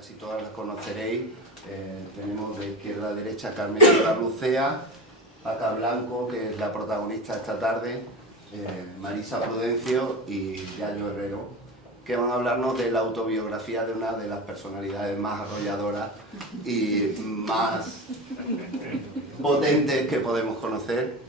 casi todas las conoceréis. Tenemos de izquierda a derecha a Carmen de la Lucea, Paca Blanco, que es la protagonista esta tarde, Marisa Prudencio y Yayo Herrero, que van a hablarnos de la autobiografía de una de las personalidades más arrolladoras y más potentes que podemos conocer.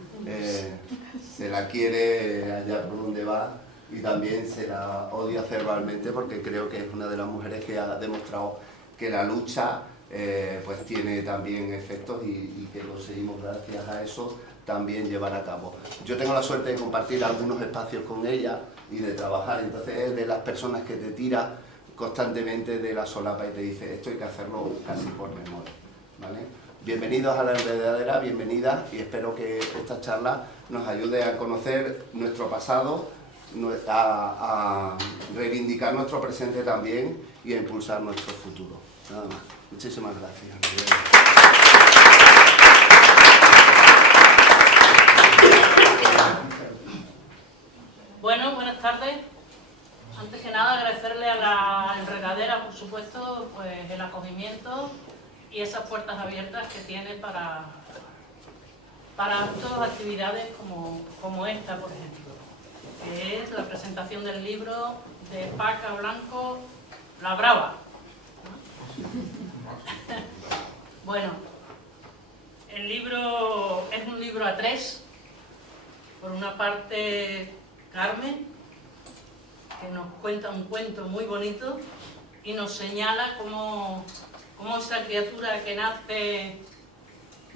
Se la quiere allá por donde va y también se la odia verbalmente, porque creo que es una de las mujeres que ha demostrado que la lucha pues tiene también efectos y que conseguimos, gracias a eso, también llevar a cabo. Yo tengo la suerte de compartir algunos espacios con ella y de trabajar, entonces es de las personas que te tira constantemente de la solapa y te dice esto hay que hacerlo casi por memoria, ¿vale? Bienvenidos a La Enredadera, bienvenidas, y espero que esta charla nos ayude a conocer nuestro pasado, a reivindicar nuestro presente también y a impulsar nuestro futuro. Nada más. Muchísimas gracias. Bueno, buenas tardes. Antes que nada agradecerle a La Enredadera, por supuesto, pues el acogimiento y esas puertas abiertas que tiene para actos, actividades como esta, por ejemplo, que es la presentación del libro de Paca Blanco, La Brava. Bueno, el libro es un libro a tres. Por una parte, Carmen, que nos cuenta un cuento muy bonito y nos señala cómo esa criatura que nace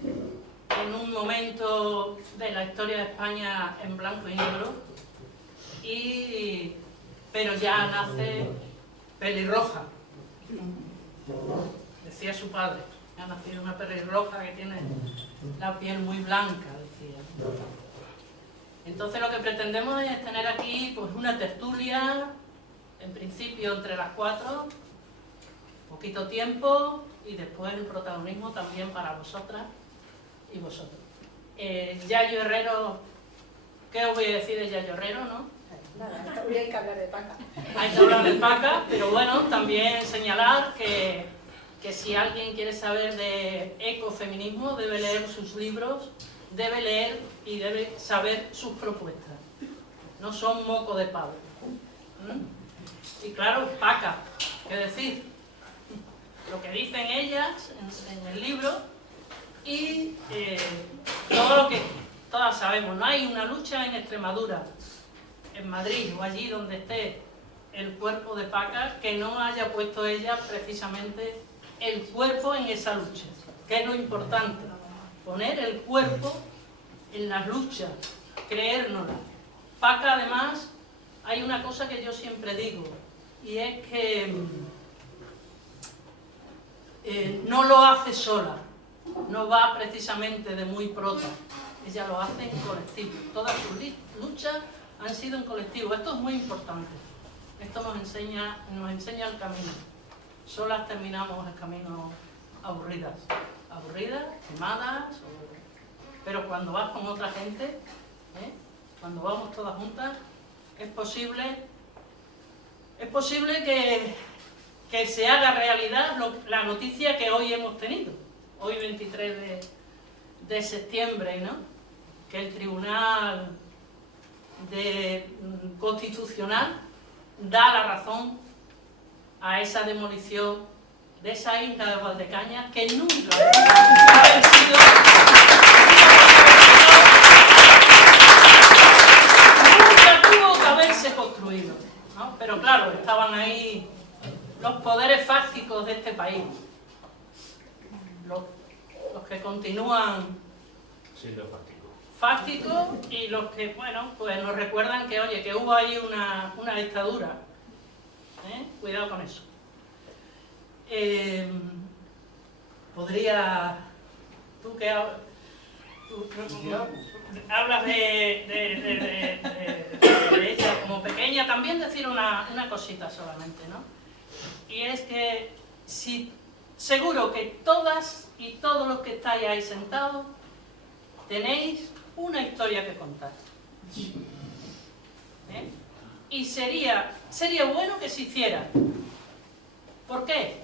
en un momento de la historia de España en blanco y negro, pero ya nace pelirroja, decía su padre. Ha nacido una pelirroja que tiene la piel muy blanca, decía. Entonces lo que pretendemos es tener aquí pues una tertulia, en principio entre las cuatro, poquito tiempo y después el protagonismo también para vosotras y vosotros. Yayo Herrero, ¿qué os voy a decir de Yayo Herrero, no? Nada, hay que hablar de Paca. Hay que hablar de Paca, pero bueno, también señalar que si alguien quiere saber de ecofeminismo debe leer sus libros, debe leer y debe saber sus propuestas. No son moco de pavo. Y claro, Paca, ¿qué decir? Lo que dicen ellas en el libro y todo lo que todas sabemos. No hay una lucha en Extremadura, en Madrid o allí donde esté el cuerpo de Paca que no haya puesto ella precisamente el cuerpo en esa lucha, que es lo importante, poner el cuerpo en las luchas, creérnosla. Paca, además, hay una cosa que yo siempre digo, y es que no lo hace sola, no va precisamente de muy prota, ella lo hace en colectivo, todas sus luchas han sido en colectivo. Esto es muy importante, esto nos enseña el camino. Solas terminamos el camino aburridas, quemadas, pero cuando vas con otra gente, cuando vamos todas juntas, es posible que se haga realidad la noticia que hoy hemos tenido, hoy 23 de septiembre, ¿no? Que el Tribunal Constitucional da la razón a esa demolición de esa isla de Valdecañas que nunca ha sido, nunca tuvo que haberse construido, ¿no? Pero claro, estaban ahí los poderes fácticos de este país, los que continúan siendo fácticos y los que, bueno, pues nos recuerdan que, oye, que hubo ahí una dictadura. Cuidado con eso. Tú que hablas de ella como pequeña, también decir una cosita solamente, ¿no? Y es que seguro que todas y todos los que estáis ahí sentados tenéis una historia que contar. Y sería bueno que se hiciera. ¿Por qué?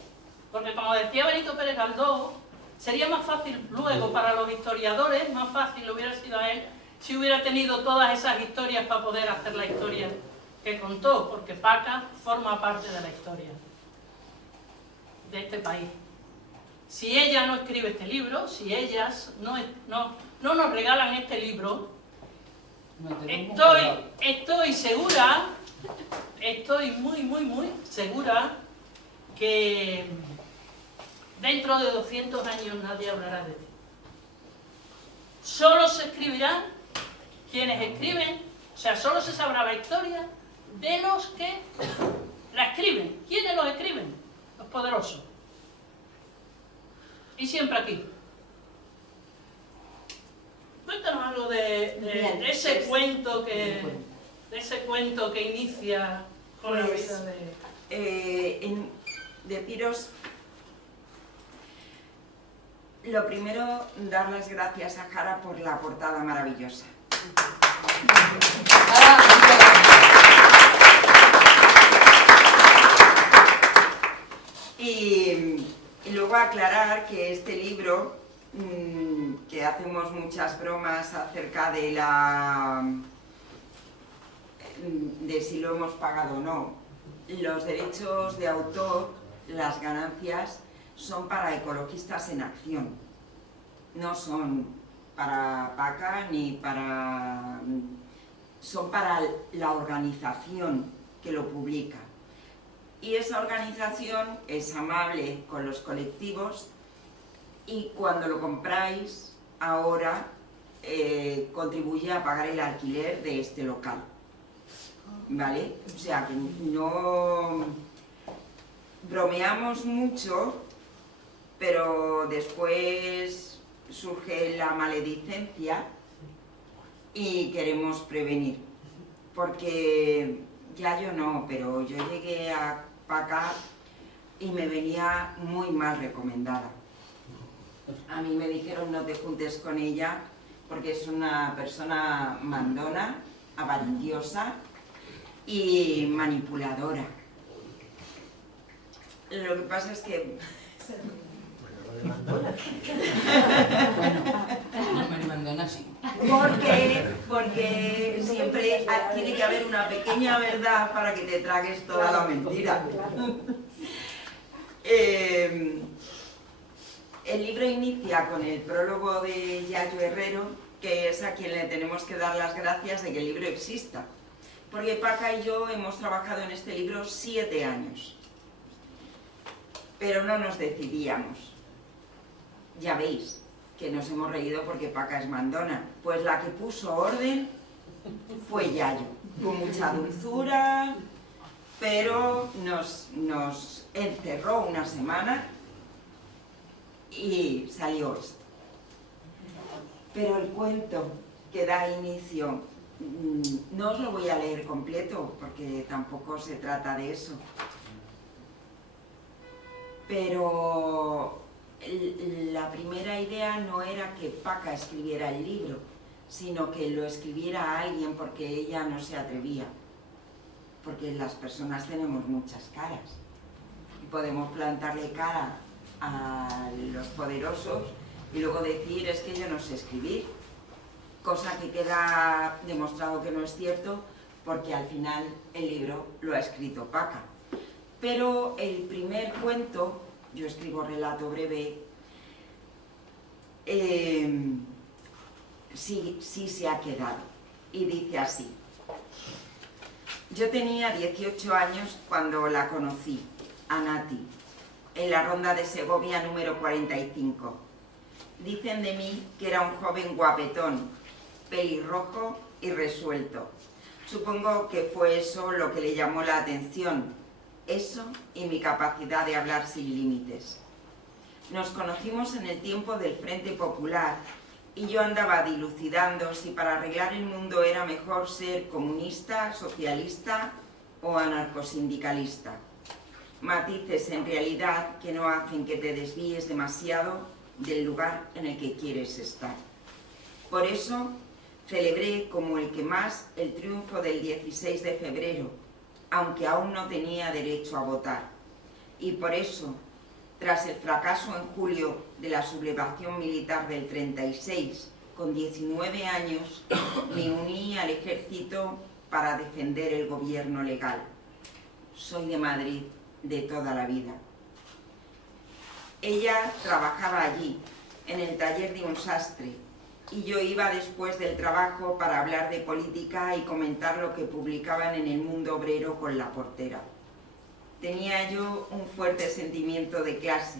Porque como decía Benito Pérez Galdós, sería más fácil luego para los historiadores, más fácil hubiera sido a él si hubiera tenido todas esas historias para poder hacer la historia que contó, porque Paca forma parte de la historia de este país. Si ella no escribe este libro, si ellas no nos regalan este libro, estoy segura, estoy muy segura que dentro de 200 años nadie hablará de ti. Solo se escribirán quienes escriben, o sea, solo se sabrá la historia de los que la escriben. ¿Quiénes los escriben? Los poderosos. Y siempre aquí. Cuéntanos algo de ese cuento que inicia con la vida de Piros. Lo primero, dar las gracias a Jara por la portada maravillosa. Y luego aclarar que este libro, que hacemos muchas bromas acerca de si lo hemos pagado o no, los derechos de autor, las ganancias, son para Ecologistas en Acción, no son para Paca ni para... son para la organización que lo publica. Y esa organización es amable con los colectivos y cuando lo compráis ahora contribuye a pagar el alquiler de este local, ¿vale? O sea que no... bromeamos mucho, pero después surge la maledicencia y queremos prevenir, porque ya yo no, pero yo llegué a Paca y me venía muy mal recomendada. A mí me dijeron no te juntes con ella porque es una persona mandona, avariciosa y manipuladora. Lo que pasa es que... Mandona sí. Porque siempre tiene que haber una pequeña verdad para que te tragues toda la mentira. El libro inicia con el prólogo de Yayo Herrero, que es a quien le tenemos que dar las gracias de que el libro exista. Porque Paca y yo hemos trabajado en este libro 7 años. Pero no nos decidíamos. Ya veis que nos hemos reído porque Paca es mandona. Pues la que puso orden fue Yayo, con mucha dulzura, pero nos encerró una semana y salió esto. Pero el cuento que da inicio, no os lo voy a leer completo porque tampoco se trata de eso. Pero la primera idea no era que Paca escribiera el libro, sino que lo escribiera alguien porque ella no se atrevía. Porque las personas tenemos muchas caras. Y podemos plantarle cara a los poderosos y luego decir es que yo no sé escribir. Cosa que queda demostrado que no es cierto porque al final el libro lo ha escrito Paca. Pero el primer cuento, yo escribo relato breve, sí se ha quedado. Y dice así. Yo tenía 18 años cuando la conocí, a Nati, en la ronda de Segovia número 45. Dicen de mí que era un joven guapetón, pelirrojo y resuelto. Supongo que fue eso lo que le llamó la atención. Eso y mi capacidad de hablar sin límites. Nos conocimos en el tiempo del Frente Popular y yo andaba dilucidando si para arreglar el mundo era mejor ser comunista, socialista o anarcosindicalista. Matices en realidad que no hacen que te desvíes demasiado del lugar en el que quieres estar. Por eso celebré como el que más el triunfo del 16 de febrero, aunque aún no tenía derecho a votar. Y por eso Tras el fracaso en julio de la sublevación militar del 36, con 19 años, me uní al ejército para defender el gobierno legal. Soy de Madrid de toda la vida. Ella trabajaba allí, en el taller de un sastre, y yo iba después del trabajo para hablar de política y comentar lo que publicaban en El Mundo Obrero con la portera. Tenía yo un fuerte sentimiento de clase,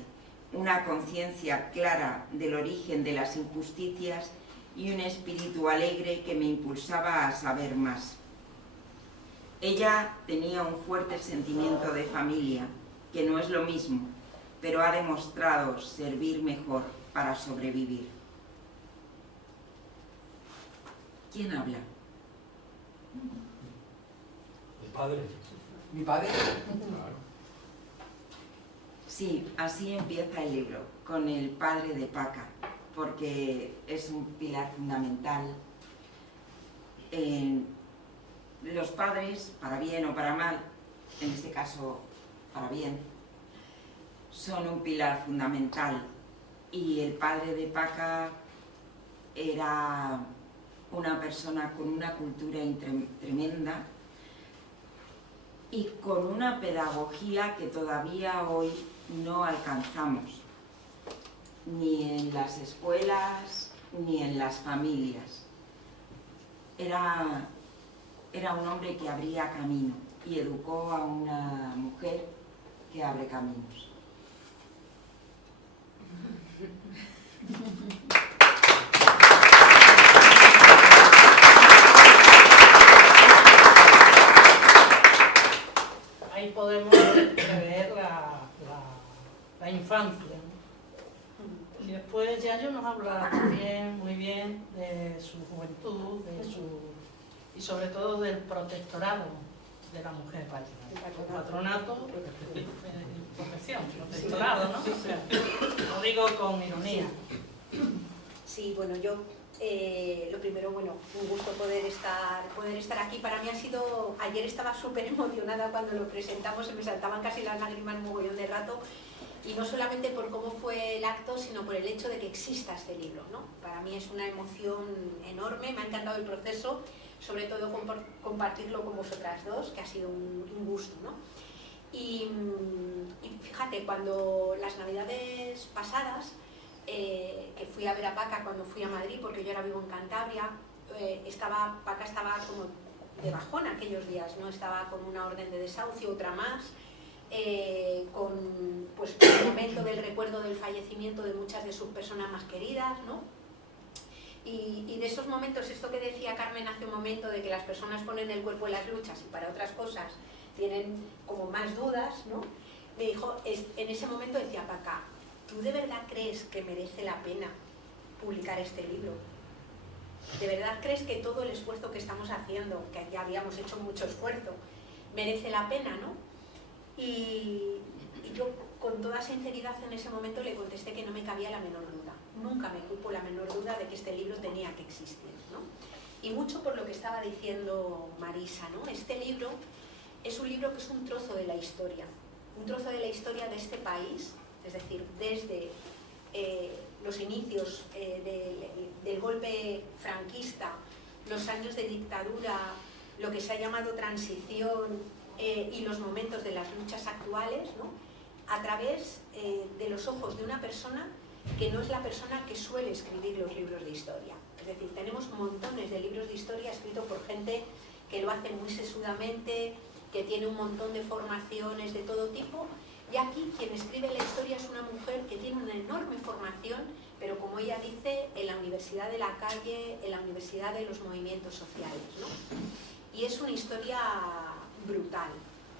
una conciencia clara del origen de las injusticias y un espíritu alegre que me impulsaba a saber más. Ella tenía un fuerte sentimiento de familia, que no es lo mismo, pero ha demostrado servir mejor para sobrevivir. ¿Quién habla? El padre. ¿Mi padre? Sí, así empieza el libro, con el padre de Paca, porque es un pilar fundamental. Los padres, para bien o para mal, en este caso para bien, son un pilar fundamental. Y el padre de Paca era una persona con una cultura tremenda y con una pedagogía que todavía hoy no alcanzamos, ni en las escuelas ni en las familias. Era un hombre que abría camino y educó a una mujer que abre caminos. Ahí podemos ver la infancia, ¿no? Y después Yayo nos habla también muy bien de su juventud, y sobre todo del protectorado de la mujer. El patronato, protección, protectorado, ¿no? O sea, lo digo con ironía. Sí, bueno, yo lo primero, bueno, un gusto poder estar aquí. Para mí ha sido, ayer estaba súper emocionada cuando lo presentamos, se me saltaban casi las lágrimas un mogollón de rato, y no solamente por cómo fue el acto, sino por el hecho de que exista este libro, ¿no? Para mí es una emoción enorme, me ha encantado el proceso, sobre todo compartirlo con vosotras dos, que ha sido un gusto, ¿no? Y fíjate, cuando las navidades pasadas, que fui a ver a Paca cuando fui a Madrid, porque yo ahora vivo en Cantabria, Paca estaba como de bajón aquellos días, ¿no? Estaba con una orden de desahucio, otra más, con pues, el momento del recuerdo del fallecimiento de muchas de sus personas más queridas, ¿no? Y de esos momentos, esto que decía Carmen hace un momento, de que las personas ponen el cuerpo en las luchas y para otras cosas tienen como más dudas, ¿no? Me dijo, en ese momento decía Paca, ¿tú de verdad crees que merece la pena publicar este libro? ¿De verdad crees que todo el esfuerzo que estamos haciendo, que ya habíamos hecho mucho esfuerzo, merece la pena, ¿no? Y yo con toda sinceridad en ese momento le contesté que no me cabía la menor duda. Nunca me cupo la menor duda de que este libro tenía que existir, ¿no? Y mucho por lo que estaba diciendo Marisa, ¿no? Este libro es un libro que es un trozo de la historia de este país, es decir, desde los inicios del golpe franquista, los años de dictadura, lo que se ha llamado transición y los momentos de las luchas actuales, ¿no? A través de los ojos de una persona que no es la persona que suele escribir los libros de historia. Es decir, tenemos montones de libros de historia escritos por gente que lo hace muy sesudamente, que tiene un montón de formaciones de todo tipo, y aquí quien escribe la historia es una mujer que tiene una enorme formación, pero como ella dice, en la Universidad de la Calle, en la Universidad de los Movimientos Sociales, ¿no? Y es una historia brutal,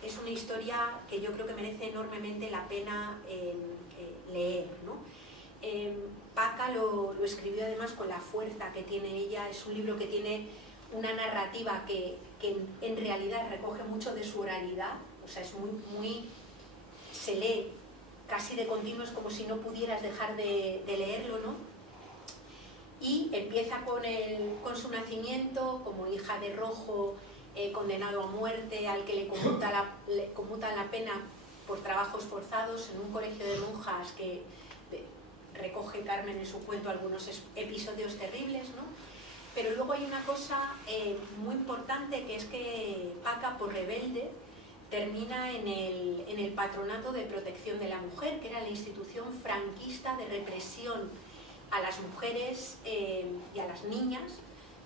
es una historia que yo creo que merece enormemente la pena leer, ¿no? Paca lo escribió además con la fuerza que tiene ella, es un libro que tiene una narrativa que en realidad recoge mucho de su oralidad, o sea, es muy se lee casi de continuo, es como si no pudieras dejar de leerlo, ¿no? Y empieza con su nacimiento como hija de Rojo, condenado a muerte, al que le conmutan la pena por trabajos forzados en un colegio de monjas que recoge Carmen en su cuento algunos episodios terribles, ¿no? Pero luego hay una cosa muy importante, que es que Paca, por rebelde, termina en el Patronato de Protección de la Mujer, que era la institución franquista de represión a las mujeres y a las niñas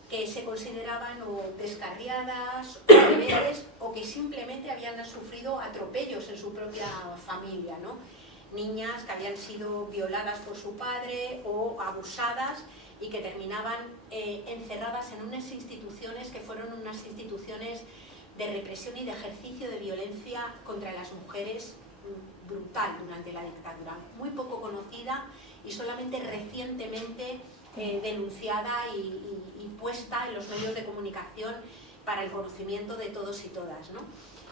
que se consideraban o descarriadas o rebeldes, o que simplemente habían sufrido atropellos en su propia familia, ¿no? Niñas que habían sido violadas por su padre o abusadas y que terminaban encerradas en unas instituciones que fueron unas instituciones de represión y de ejercicio de violencia contra las mujeres brutal durante la dictadura, muy poco conocida y solamente recientemente denunciada y puesta en los medios de comunicación para el conocimiento de todos y todas, ¿no?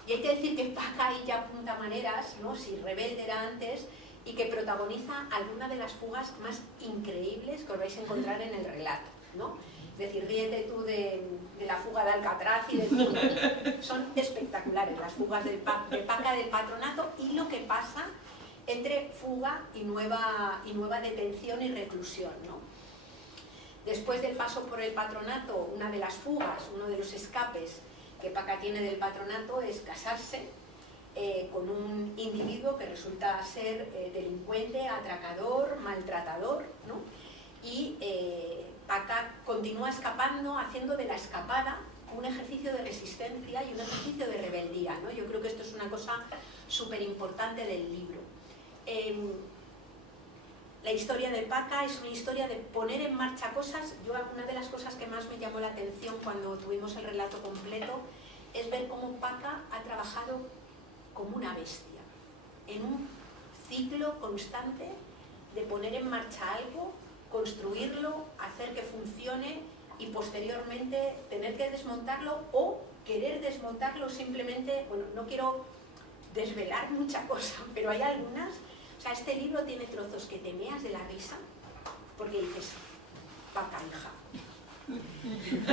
Y hay que decir que Paca ahí ya apunta maneras, ¿no? Si rebelde era antes, y que protagoniza alguna de las fugas más increíbles que os vais a encontrar en el relato, ¿no? Es decir, ríete tú de la fuga de Alcatraz y de son espectaculares las fugas de Paca del Patronato y lo que pasa entre fuga y nueva detención y reclusión, ¿no? Después del paso por el Patronato, una de las fugas, uno de los escapes que Paca tiene del Patronato es casarse con un individuo que resulta ser delincuente, atracador, maltratador, ¿no? Y Paca continúa escapando, haciendo de la escapada un ejercicio de resistencia y un ejercicio de rebeldía, ¿no? Yo creo que esto es una cosa súper importante del libro. La historia de Paca es una historia de poner en marcha cosas. Una de las cosas que más me llamó la atención cuando tuvimos el relato completo es ver cómo Paca ha trabajado como una bestia, en un ciclo constante de poner en marcha algo, construirlo, hacer que funcione y posteriormente tener que desmontarlo o querer desmontarlo simplemente. Bueno, no quiero desvelar mucha cosa, pero hay algunas. O sea, este libro tiene trozos que te meas de la risa, porque dices, Paca, hija.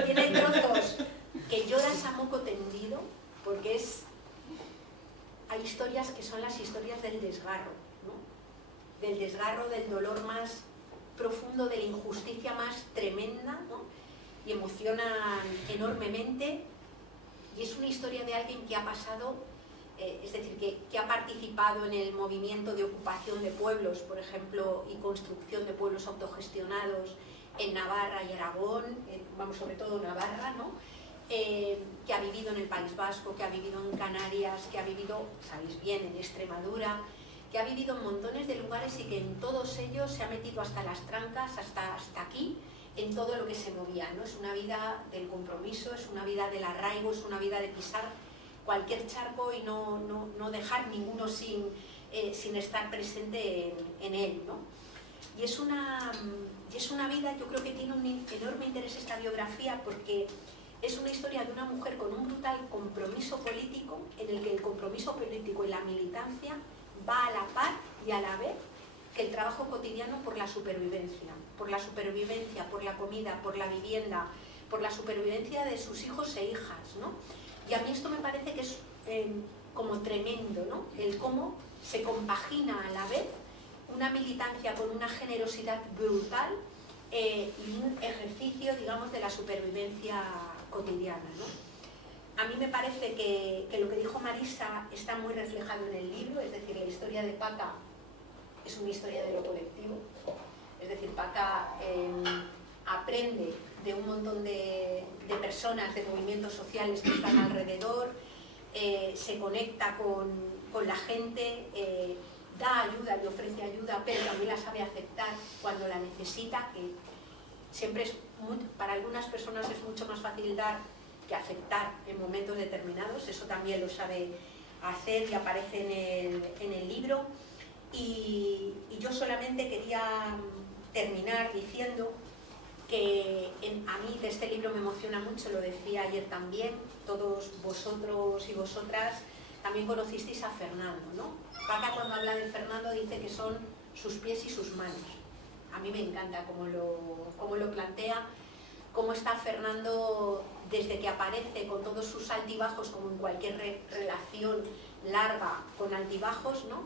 Tiene trozos que lloras a moco tendido, porque hay historias que son las historias del desgarro, ¿no? Del desgarro, del dolor más profundo, de la injusticia más tremenda, ¿no? Y emocionan enormemente. Y es una historia de alguien que ha pasado, es decir, que ha participado en el movimiento de ocupación de pueblos, por ejemplo, y construcción de pueblos autogestionados en Navarra y Aragón, sobre todo Navarra, ¿no? Que ha vivido en el País Vasco, que ha vivido en Canarias, que ha vivido, sabéis bien, en Extremadura, que ha vivido en montones de lugares y que en todos ellos se ha metido hasta las trancas, hasta aquí, en todo lo que se movía, ¿no? Es una vida del compromiso, es una vida del arraigo, es una vida de pisar cualquier charco y no dejar ninguno sin estar presente en él, ¿no? Y es una vida, yo creo que tiene un enorme interés esta biografía, porque es una historia de una mujer con un brutal compromiso político, en el que el compromiso político y la militancia va a la par y a la vez que el trabajo cotidiano por la supervivencia, por la comida, por la vivienda, por la supervivencia de sus hijos e hijas, ¿no? Y a mí esto me parece que es como tremendo, ¿no? El cómo se compagina a la vez una militancia con una generosidad brutal y un ejercicio, digamos, de la supervivencia cotidiana, ¿no? A mí me parece que lo que dijo Marisa está muy reflejado en el libro, es decir, la historia de Paca es una historia de lo colectivo, es decir, Paca aprende de un montón de personas, de movimientos sociales que están alrededor, se conecta con la gente, da ayuda y ofrece ayuda, pero también la sabe aceptar cuando la necesita, que siempre para algunas personas es mucho más fácil dar que aceptar en momentos determinados. Eso también lo sabe hacer y aparece en el libro. Y yo solamente quería terminar diciendo que a mí de este libro me emociona mucho, lo decía ayer también, todos vosotros y vosotras también conocisteis a Fernando, ¿no? Paca, cuando habla de Fernando, dice que son sus pies y sus manos. A mí me encanta cómo lo plantea, cómo está Fernando desde que aparece con todos sus altibajos, como en cualquier relación larga con altibajos, ¿no?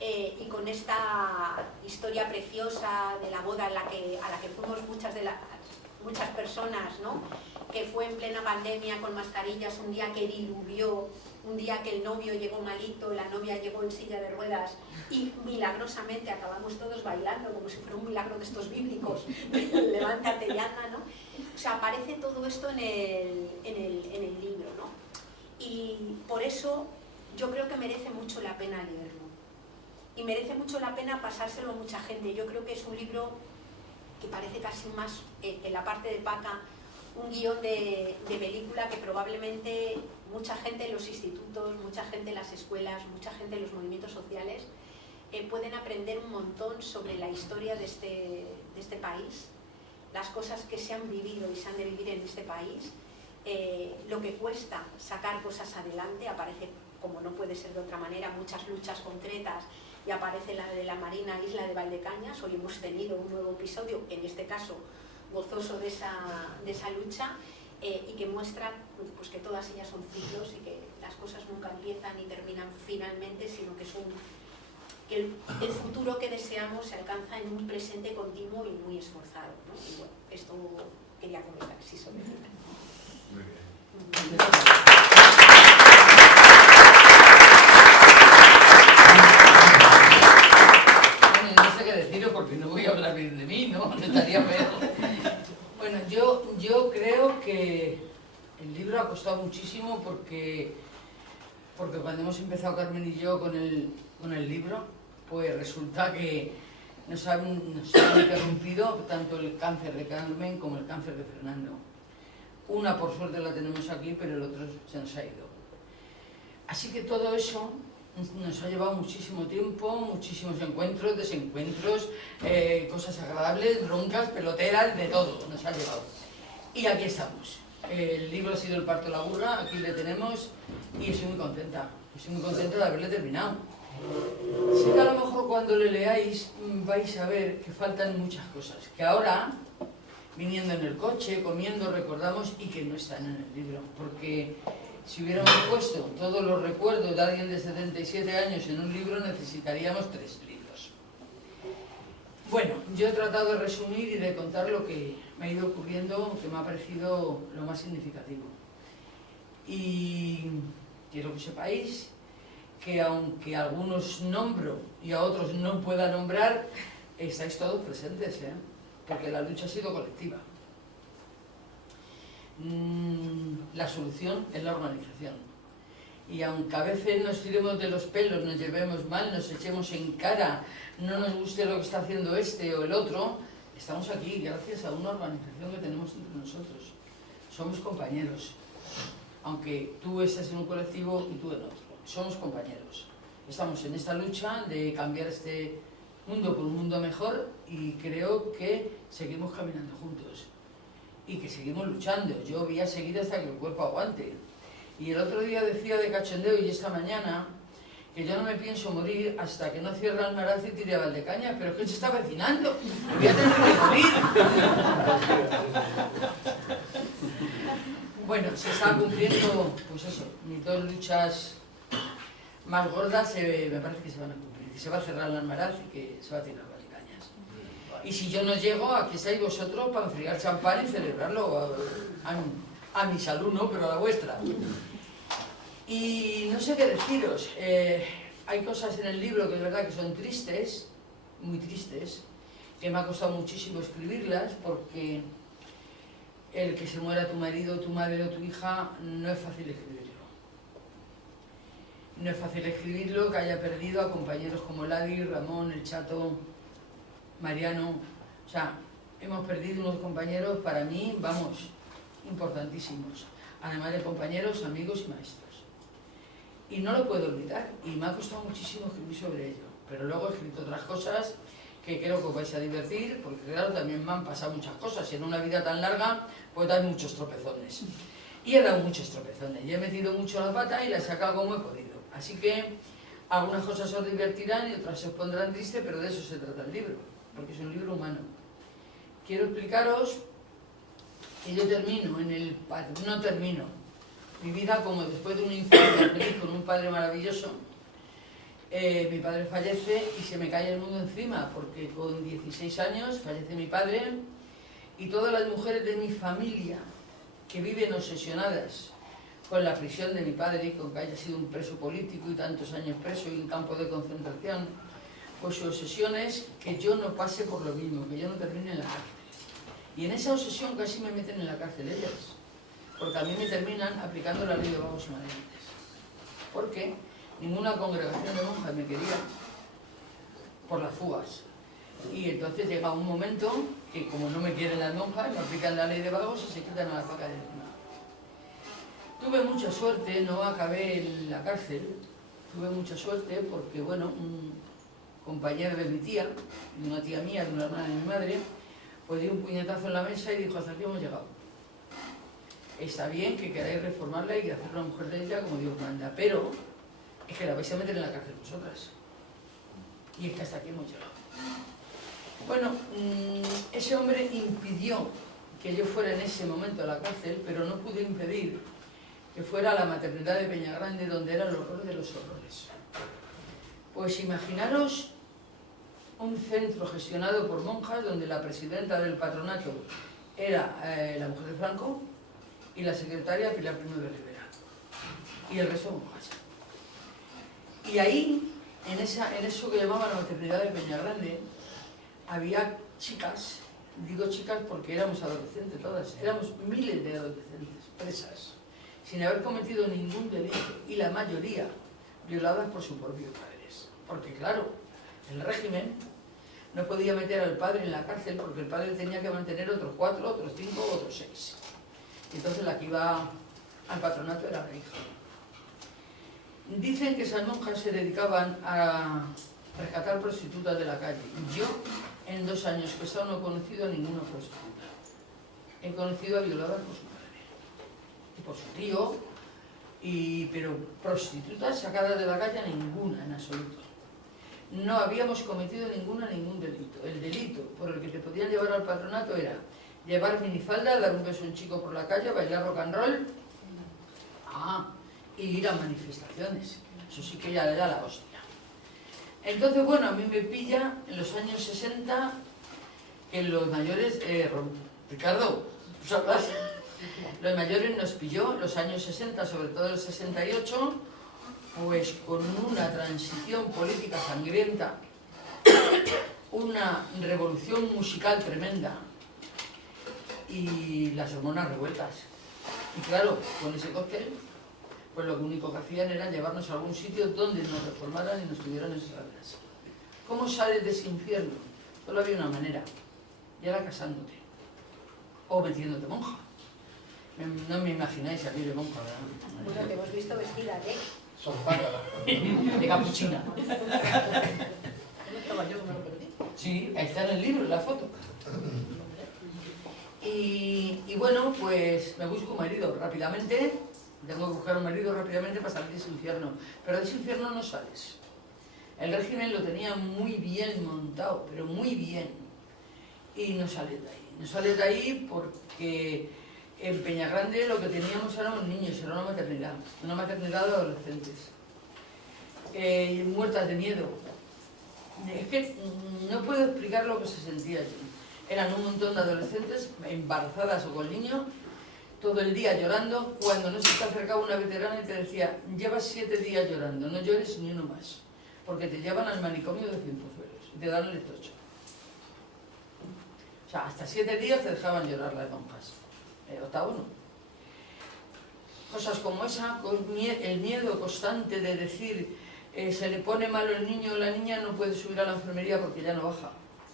Y con esta historia preciosa de la boda a la que fuimos muchas personas, ¿no? Que fue en plena pandemia con mascarillas, un día que diluvió, un día que el novio llegó malito, la novia llegó en silla de ruedas y milagrosamente acabamos todos bailando como si fuera un milagro de estos bíblicos, levántate y anda, ¿no? O sea, aparece todo esto en el libro, ¿no? Y por eso yo creo que merece mucho la pena leerlo. Y merece mucho la pena pasárselo a mucha gente. Yo creo que es un libro que parece casi más, en la parte de Paca, un guión de película que probablemente mucha gente en los institutos, mucha gente en las escuelas, mucha gente en los movimientos sociales pueden aprender un montón sobre la historia de este país, las cosas que se han vivido y se han de vivir en este país, lo que cuesta sacar cosas adelante. Aparece, como no puede ser de otra manera, muchas luchas concretas, y aparece la de la Marina Isla de Valdecañas. Hoy hemos tenido un nuevo episodio, en este caso gozoso de esa lucha, y que muestra pues, que todas ellas son ciclos y que las cosas nunca empiezan ni terminan finalmente, sino que el futuro que deseamos se alcanza en un presente continuo y muy esforzado, ¿no? Y bueno, esto quería comentar, sí, sobre eso. Muy bien. No sé qué deciros porque no voy a hablar bien de mí, ¿no? No estaría feo. Bueno, yo creo que el libro ha costado muchísimo porque cuando hemos empezado Carmen y yo con el libro, pues resulta que nos han interrumpido tanto el cáncer de Carmen como el cáncer de Fernando. Una por suerte la tenemos aquí, pero el otro se nos ha ido. Así que todo eso nos ha llevado muchísimo tiempo, muchísimos encuentros, desencuentros, cosas agradables, broncas, peloteras, de todo nos ha llevado. Y aquí estamos. El libro ha sido El parto de la burra, aquí le tenemos y estoy muy contenta de haberle terminado. Sí que a lo mejor cuando le leáis vais a ver que faltan muchas cosas, que ahora, viniendo en el coche, comiendo, recordamos y que no están en el libro, porque si hubiéramos puesto todos los recuerdos de alguien de 77 años en un libro, necesitaríamos 3 libros. Bueno, yo he tratado de resumir y de contar lo que me ha ido ocurriendo, que me ha parecido lo más significativo. Y quiero que sepáis que aunque a algunos nombro y a otros no pueda nombrar, estáis todos presentes, porque la lucha ha sido colectiva. La solución es la organización. Y aunque a veces nos tiremos de los pelos, nos llevemos mal, nos echemos en cara, no nos guste lo que está haciendo este o el otro, estamos aquí gracias a una organización que tenemos entre nosotros. Somos compañeros, aunque tú estés en un colectivo y tú en otro. Somos compañeros. Estamos en esta lucha de cambiar este mundo por un mundo mejor y creo que seguimos caminando juntos. Y que seguimos luchando. Yo voy a seguir hasta que el cuerpo aguante. Y el otro día decía de cachondeo y esta mañana que yo no me pienso morir hasta que no cierre Almaraz y tire a Valdecañas, pero es que se está avecinando. Me voy a tener que morir. Bueno, se están cumpliendo, pues eso, mis 2 luchas más gordas me parece que se van a cumplir. Que se va a cerrar el Almaraz y que se va a tirar a Valdecañas. Y si yo no llego, aquí estáis vosotros para enfriar champán y celebrarlo a mi salud, no, pero a la vuestra. Y no sé qué deciros. Hay cosas en el libro que es verdad que son tristes, muy tristes, que me ha costado muchísimo escribirlas, porque el que se muera tu marido, tu madre o tu hija, no es fácil escribirlo. No es fácil escribirlo, que haya perdido a compañeros como Ladi, Ramón, El Chato, Mariano. O sea, hemos perdido unos compañeros, para mí, vamos, importantísimos. Además de compañeros, amigos y maestros. Y no lo puedo olvidar, y me ha costado muchísimo escribir sobre ello. Pero luego he escrito otras cosas que creo que os vais a divertir, porque claro, también me han pasado muchas cosas. Y en una vida tan larga, pues hay muchos tropezones. Y he dado muchos tropezones, y he metido mucho la pata y la he sacado como he podido. Así que algunas cosas os divertirán y otras os pondrán triste, pero de eso se trata el libro, porque es un libro humano. Quiero explicaros Y yo termino en el... No termino. Mi vida, como después de una infancia feliz con un padre maravilloso, mi padre fallece y se me cae el mundo encima, porque con 16 años fallece mi padre y todas las mujeres de mi familia que viven obsesionadas con la prisión de mi padre y con que haya sido un preso político y tantos años preso y en campo de concentración, pues su obsesión es que yo no pase por lo mismo, que yo no termine en la cárcel. Y en esa obsesión casi me meten en la cárcel ellas, porque a mí me terminan aplicando la ley de vagos y maleantes. Porque ninguna congregación de monjas me quería por las fugas. Y entonces llega un momento que, como no me quieren las monjas, me aplican la ley de vagos y se quitan a la faca de encima. Tuve mucha suerte, no acabé en la cárcel, tuve mucha suerte porque, bueno, un compañero de mi tía, de una tía mía, de una hermana de mi madre, pues dio un puñetazo en la mesa y dijo: hasta aquí hemos llegado. Está bien que queráis reformarla y hacer una mujer de ella como Dios manda, pero es que la vais a meter en la cárcel vosotras. Y es que hasta aquí hemos llegado. Bueno, ese hombre impidió que yo fuera en ese momento a la cárcel, pero no pude impedir que fuera a la maternidad de Peñagrande, donde era el horror de los horrores. Pues imaginaros un centro gestionado por monjas, donde la presidenta del patronato era la mujer de Franco y la secretaria Pilar Primo de Rivera, y el resto monjas. Y ahí, en eso que llamaban la maternidad de Peñagrande, había chicas, digo chicas porque éramos adolescentes todas, éramos miles de adolescentes presas, sin haber cometido ningún delito, y la mayoría violadas por sus propios padres. Porque claro, el régimen no podía meter al padre en la cárcel porque el padre tenía que mantener otros 4, otros 5, otros 6. Entonces la que iba al patronato era la hija. Dicen que esas monjas se dedicaban a rescatar prostitutas de la calle. Yo, en 2 años que he estado, no he conocido a ninguna prostituta. He conocido a violadas por su padre y por su tío, pero prostitutas sacadas de la calle ninguna, en absoluto. No habíamos cometido ningún delito. El delito por el que te podían llevar al patronato era llevar minifalda, dar un beso a un chico por la calle, bailar rock and roll, y ir a manifestaciones. Eso sí que ya era la hostia. Entonces, bueno, a mí me pilla en los años 60, que los mayores... Ricardo, ¿tú sabrás? Los mayores nos pilló los años 60, sobre todo el 68, pues con una transición política sangrienta, una revolución musical tremenda y las hormonas revueltas. Y claro, con ese cóctel, pues lo único que hacían era llevarnos a algún sitio donde nos reformaran y nos tuvieran encerradas. ¿Cómo sales de ese infierno? Solo había una manera, y era casándote o metiéndote monja. No me imagináis salir de monja, ¿verdad? Bueno, te hemos visto vestida, ¿eh? De capuchina. Sí, ahí está en el libro, la foto. Y bueno, pues me busco un marido rápidamente. Tengo que buscar un marido rápidamente para salir de ese infierno. Pero de ese infierno no sales. El régimen lo tenía muy bien montado, pero muy bien. Y no sales de ahí. No sales de ahí porque en Peñagrande lo que teníamos eran niños, era una maternidad de adolescentes. Muertas de miedo. Es que no puedo explicar lo que se sentía allí. Eran un montón de adolescentes embarazadas o con niños, todo el día llorando, cuando no se te acercaba una veterana y te decía: llevas 7 días llorando, no llores ni uno más, porque te llevan al manicomio de Cienfuegos y te dan el estocho. O sea, hasta 7 días te dejaban llorar las monjas. El octavo no. Cosas como esa, el miedo constante de decir se le pone malo el niño o la niña, no puede subir a la enfermería porque ya no baja.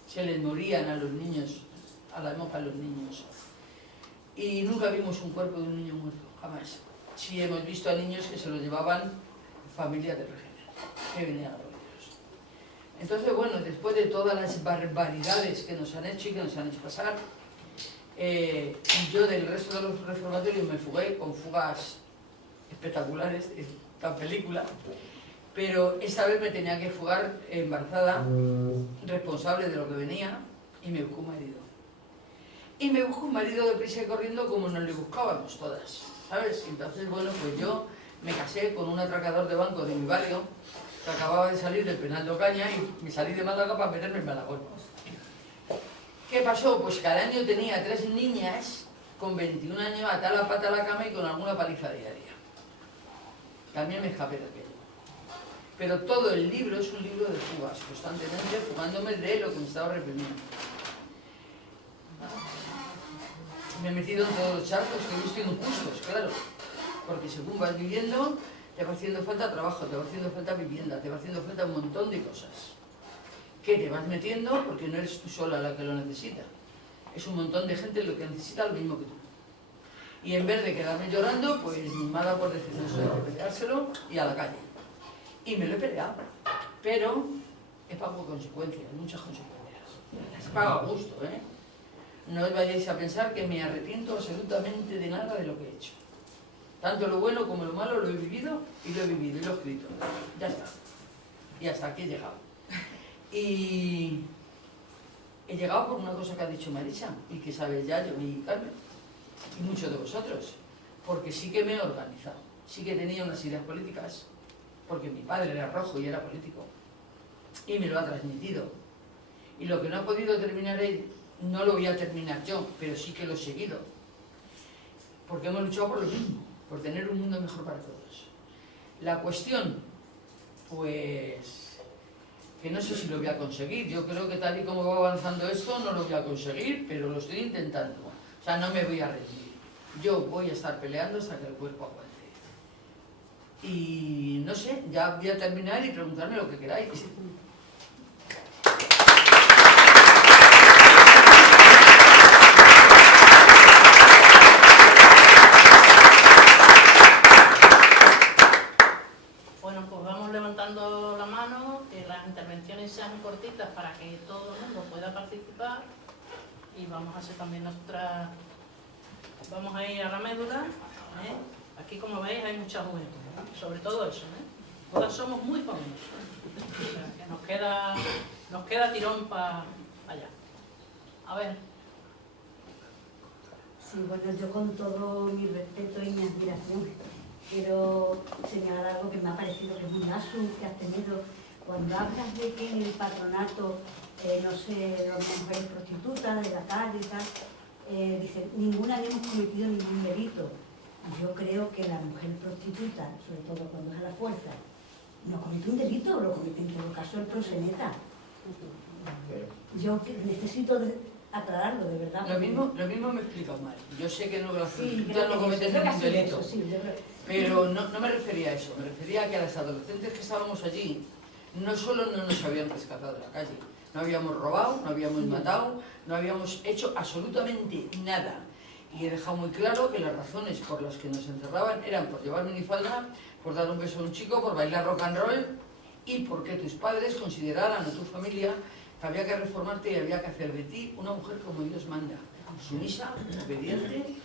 Se les morían a los niños, a las monjas los niños. Y nunca vimos un cuerpo de un niño muerto, jamás. Sí hemos visto a niños que se los llevaban familias de régimen, que venían a por ellos. Entonces, bueno, después de todas las barbaridades que nos han hecho y que nos han hecho pasar, yo del resto de los reformatorios me fugué con fugas espectaculares, esta película, pero esta vez me tenía que fugar embarazada, responsable de lo que venía, y me buscó un marido. Y me busco un marido deprisa y corriendo como nos le buscábamos todas, ¿sabes? Entonces, bueno, pues yo me casé con un atracador de banco de mi barrio, que acababa de salir del penal de Ocaña, y me salí de Málaga para meterme en Malagón. ¿Qué pasó? Pues cada año tenía 3 niñas con 21 años atada la pata a la cama y con alguna paliza diaria. También me escapé de aquello. Pero todo el libro es un libro de fugas, constantemente fugándome de lo que me estaba reprimiendo. Me he metido en todos los charcos que he visto injustos, claro. Porque según vas viviendo, te va haciendo falta trabajo, te va haciendo falta vivienda, te va haciendo falta un montón de cosas. Que te vas metiendo porque no eres tú sola la que lo necesita. Es un montón de gente lo que necesita lo mismo que tú. Y en vez de quedarme llorando, pues me ha dado por decir eso, hay que peleárselo y a la calle. Y me lo he peleado. Pero he pagado consecuencias, muchas consecuencias. Las pago a gusto, ¿eh? No os vayáis a pensar que me arrepiento absolutamente de nada de lo que he hecho. Tanto lo bueno como lo malo lo he vivido y lo he escrito. Ya está. Y hasta aquí he llegado. Y he llegado por una cosa que ha dicho Marisa y que sabéis ya yo y Carmen y muchos de vosotros, porque sí que me he organizado, sí que tenía unas ideas políticas, porque mi padre era rojo y era político y me lo ha transmitido. Y lo que no ha podido terminar él, no lo voy a terminar yo, pero sí que lo he seguido, porque hemos luchado por lo mismo, por tener un mundo mejor para todos. La cuestión, pues, que no sé si lo voy a conseguir. Yo creo que tal y como va avanzando esto no lo voy a conseguir, pero lo estoy intentando. O sea, no me voy a rendir. Yo voy a estar peleando hasta que el cuerpo aguante. Y no sé, ya voy a terminar y preguntarme lo que queráis. Bueno, pues vamos levantando la mano, que las intervenciones sean cortitas para que todo el mundo pueda participar, y vamos a hacer también nosotras, vamos a ir a la médula, ¿eh? Aquí, como veis, hay mucha juventud, ¿eh? Sobre todo eso, ¿eh? Todas somos muy jóvenes, o sea, que nos queda tirón para allá. A ver. Sí, bueno, yo con todo mi respeto y mi admiración quiero señalar algo que me ha parecido que es un lazo que has tenido cuando hablas de que en el patronato, no sé, las mujeres prostitutas de la calle y tal, dicen, ninguna habíamos cometido ningún delito. Yo creo que la mujer prostituta, sobre todo cuando es a la fuerza, no comete un delito, lo comete en todo caso el proxeneta. Yo necesito aclararlo, de verdad. Lo mismo me he explicado mal. Yo sé que no, las Sí, prostitutas no cometen ningún delito. Sí, Pero no me refería a eso, me refería a que a las adolescentes que estábamos allí, no solo no nos habían rescatado de la calle, no habíamos robado, no habíamos matado, no habíamos hecho absolutamente nada. Y he dejado muy claro que las razones por las que nos encerraban eran por llevar minifalda, por dar un beso a un chico, por bailar rock and roll y porque tus padres consideraran, o tu familia, que había que reformarte y había que hacer de ti una mujer como Dios manda, sumisa, obediente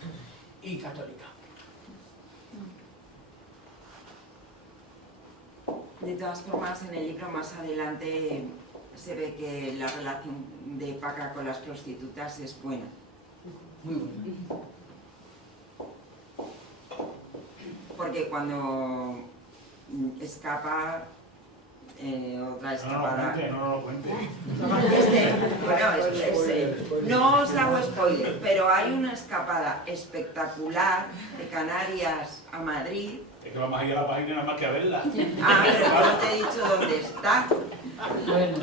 y católica. De todas formas, en el libro más adelante se ve que la relación de Paca con las prostitutas es buena. Muy buena. Porque cuando escapa, otra escapada... No lo cuente. No os hago spoiler, pero hay una escapada espectacular de Canarias a Madrid. Es que vamos a ir a la página nada más que a verla. Ah, pero yo no te he dicho dónde está. Bueno.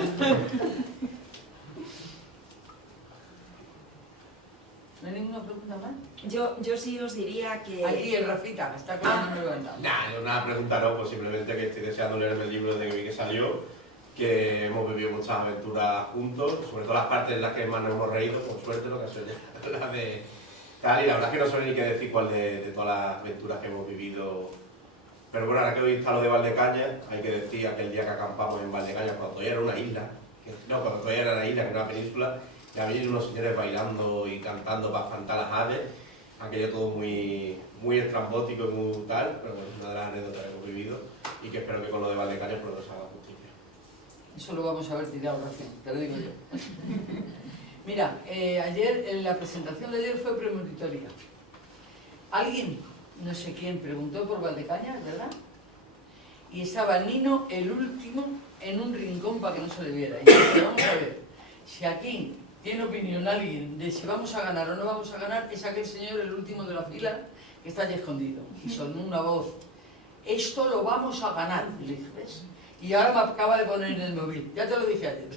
¿No hay ninguna pregunta más? Yo sí os diría que... Aquí el Rafita, está con la mano levantada. Nah, una pregunta no, pues simplemente que estoy deseando leerme el libro desde que vi que salió, que hemos vivido muchas aventuras juntos, sobre todo las partes en las que más nos hemos reído, por suerte, lo que ha sido las de tal, y la verdad es que no sé ni qué decir cuál de todas las aventuras que hemos vivido. Pero bueno, ahora que hoy está lo de Valdecañas, hay que decir aquel día que acampamos en Valdecañas, cuando todavía era una isla, cuando todavía era una isla, que era una península, y había unos señores bailando y cantando para espantar las aves, aquello todo muy estrambótico y muy tal, pero bueno, es una de las anécdotas que hemos vivido y que espero que con lo de Valdecañas pues nos haga justicia. Eso lo vamos a ver tirado, Rafa, te lo digo yo. Mira, ayer, en la presentación de ayer fue premonitoria. Alguien, no sé quién, preguntó por Valdecañas, ¿verdad? Y estaba Nino, el último, en un rincón para que no se le viera. Y dije, vamos a ver, si aquí tiene opinión alguien de si vamos a ganar o no vamos a ganar, es aquel señor, el último de la fila, que está allí escondido. Y sonó una voz, esto lo vamos a ganar. Y le dije, ¿ves? Y ahora me acaba de poner en el móvil. Ya te lo dije ayer.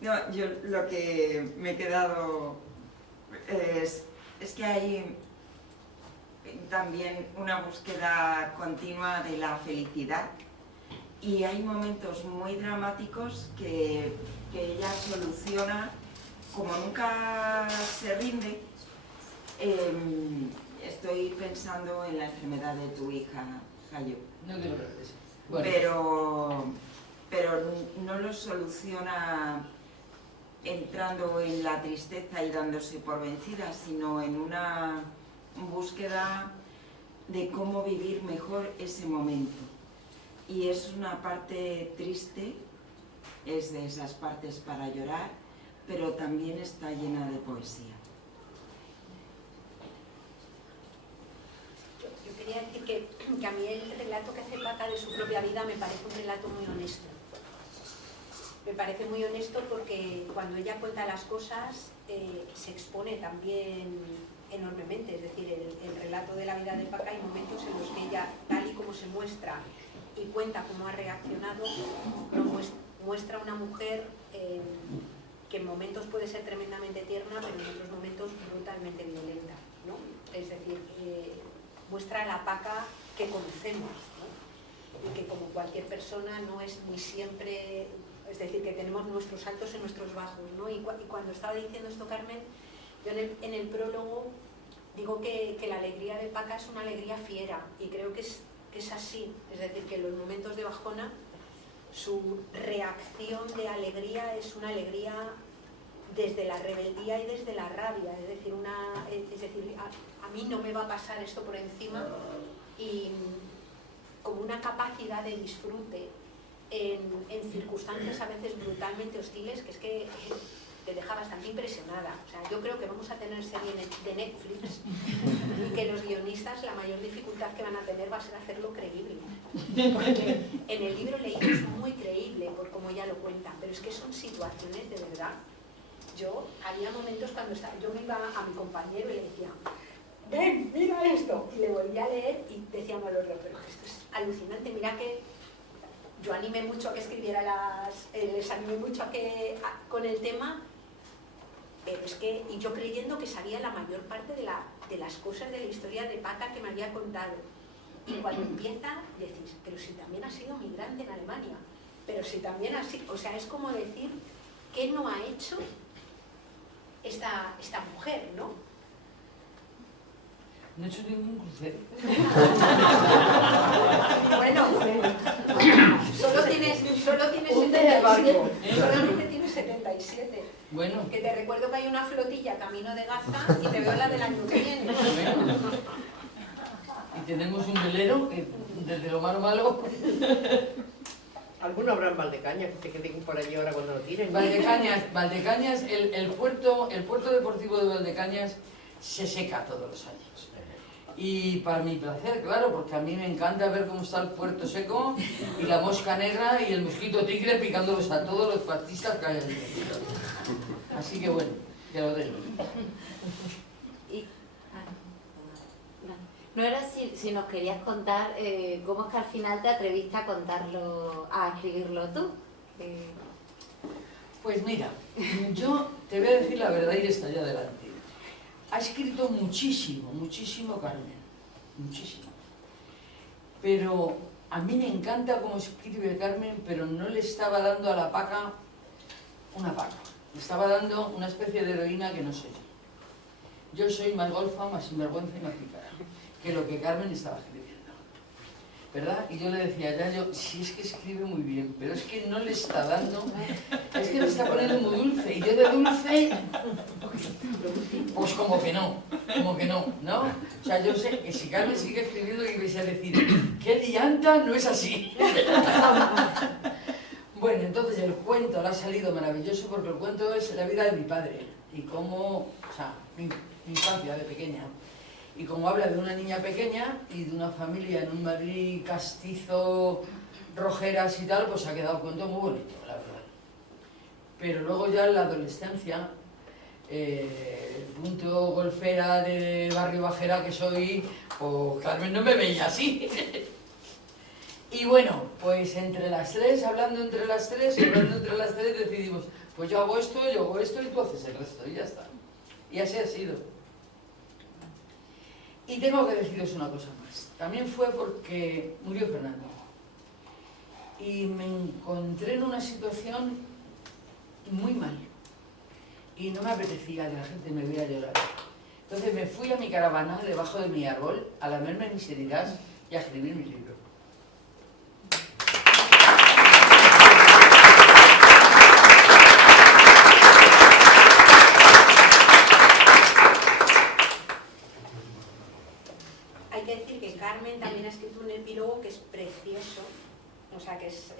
No, yo lo que me he quedado es que hay también una búsqueda continua de la felicidad y hay momentos muy dramáticos que ella soluciona, como nunca se rinde. Estoy pensando en la enfermedad de tu hija, Jayo. No quiero ver eso. Bueno. Pero no lo soluciona entrando en la tristeza y dándose por vencida, sino en una búsqueda de cómo vivir mejor ese momento. Y es una parte triste, es de esas partes para llorar, pero también está llena de poesía. Yo quería decir que a mí el relato que hace Paca de su propia vida me parece un relato muy honesto. Me parece muy honesto porque cuando ella cuenta las cosas se expone también enormemente. Es decir, el relato de la vida de Paca, hay momentos en los que ella, tal y como se muestra y cuenta cómo ha reaccionado, muestra una mujer que en momentos puede ser tremendamente tierna, pero en otros momentos brutalmente violenta, ¿no? Es decir, muestra a la Paca que conocemos, ¿no? Y que como cualquier persona no es ni siempre... Es decir, que tenemos nuestros altos y nuestros bajos, ¿no? Y cuando estaba diciendo esto, Carmen, yo en el prólogo digo que la alegría de Paca es una alegría fiera, y creo que es así. Es decir, que en los momentos de bajona, su reacción de alegría es una alegría desde la rebeldía y desde la rabia. Es decir, a mí no me va a pasar esto por encima, y como una capacidad de disfrute en circunstancias a veces brutalmente hostiles, que es que te deja bastante impresionada. O sea, yo creo que vamos a tener serie de Netflix y que los guionistas, la mayor dificultad que van a tener va a ser hacerlo creíble. Porque en el libro leído es muy creíble por cómo ella lo cuenta, pero es que son situaciones de verdad. Yo había momentos cuando yo me iba a mi compañero y le decía, ven, mira esto, y le volvía a leer y decíamos los dos, pero esto es alucinante, mira que yo animé mucho a que escribiera les animé mucho con el tema, pero es que, y yo creyendo que sabía la mayor parte de las cosas de la historia de Paca que me había contado, y cuando empieza decís, pero si también ha sido migrante en Alemania, pero si también ha sido, o sea, es como decir, ¿qué no ha hecho esta mujer, no? No he hecho ningún crucero. Bueno, solo tienes 77. Solamente tienes 77. Bueno. Que te recuerdo que hay una flotilla camino de Gaza y te veo la del año que viene. Bueno. Y tenemos un velero que desde lo malo. Alguno habrá en Valdecañas que te queden por allí ahora cuando lo tiren. Valdecañas, el puerto deportivo de Valdecañas se seca todos los años. Y para mi placer, claro, porque a mí me encanta ver cómo está el puerto seco y la mosca negra y el mosquito tigre picándolos a todos los fascistas que hay allí. Así que bueno, ya lo dejo. No era si nos querías contar cómo es que al final te atreviste a contarlo, a escribirlo tú. Pues mira, yo te voy a decir la verdad y está allá adelante. Ha escrito muchísimo, muchísimo Carmen, muchísimo. Pero a mí me encanta cómo escribe Carmen, pero no le estaba dando a la Paca una Paca. Le estaba dando una especie de heroína que no soy yo. Yo soy más golfa, más sinvergüenza y más pícara que lo que Carmen estaba escribiendo, ¿verdad? Y yo le decía, ya yo, si es que escribe muy bien, pero es que no le está dando, es que le está poniendo muy dulce, y yo de dulce Pues como que no, ¿no? O sea, yo sé que si Carmen sigue escribiendo y vais a decir, ¡qué lianta! No es así. Bueno, entonces el cuento le ha salido maravilloso porque el cuento es la vida de mi padre y cómo, o sea, mi infancia de pequeña. Y como habla de una niña pequeña y de una familia en un Madrid castizo, rojeras y tal, pues ha quedado un cuento muy bonito, la verdad. Pero luego ya en la adolescencia, el punto golfera de barrio bajera que soy, pues Carmen no me veía así. Y bueno, pues entre las tres, hablando entre las tres, decidimos, pues yo hago esto y tú haces el resto, y ya está. Y así ha sido. Y tengo que deciros una cosa más. También fue porque murió Fernando. Y me encontré en una situación muy mal. Y no me apetecía que la gente me viera llorar. Entonces me fui a mi caravana, debajo de mi árbol, a lamerme mis heridas y a escribir mi libro. Hay que decir que Carmen también ha escrito un epílogo que es precioso, o sea que es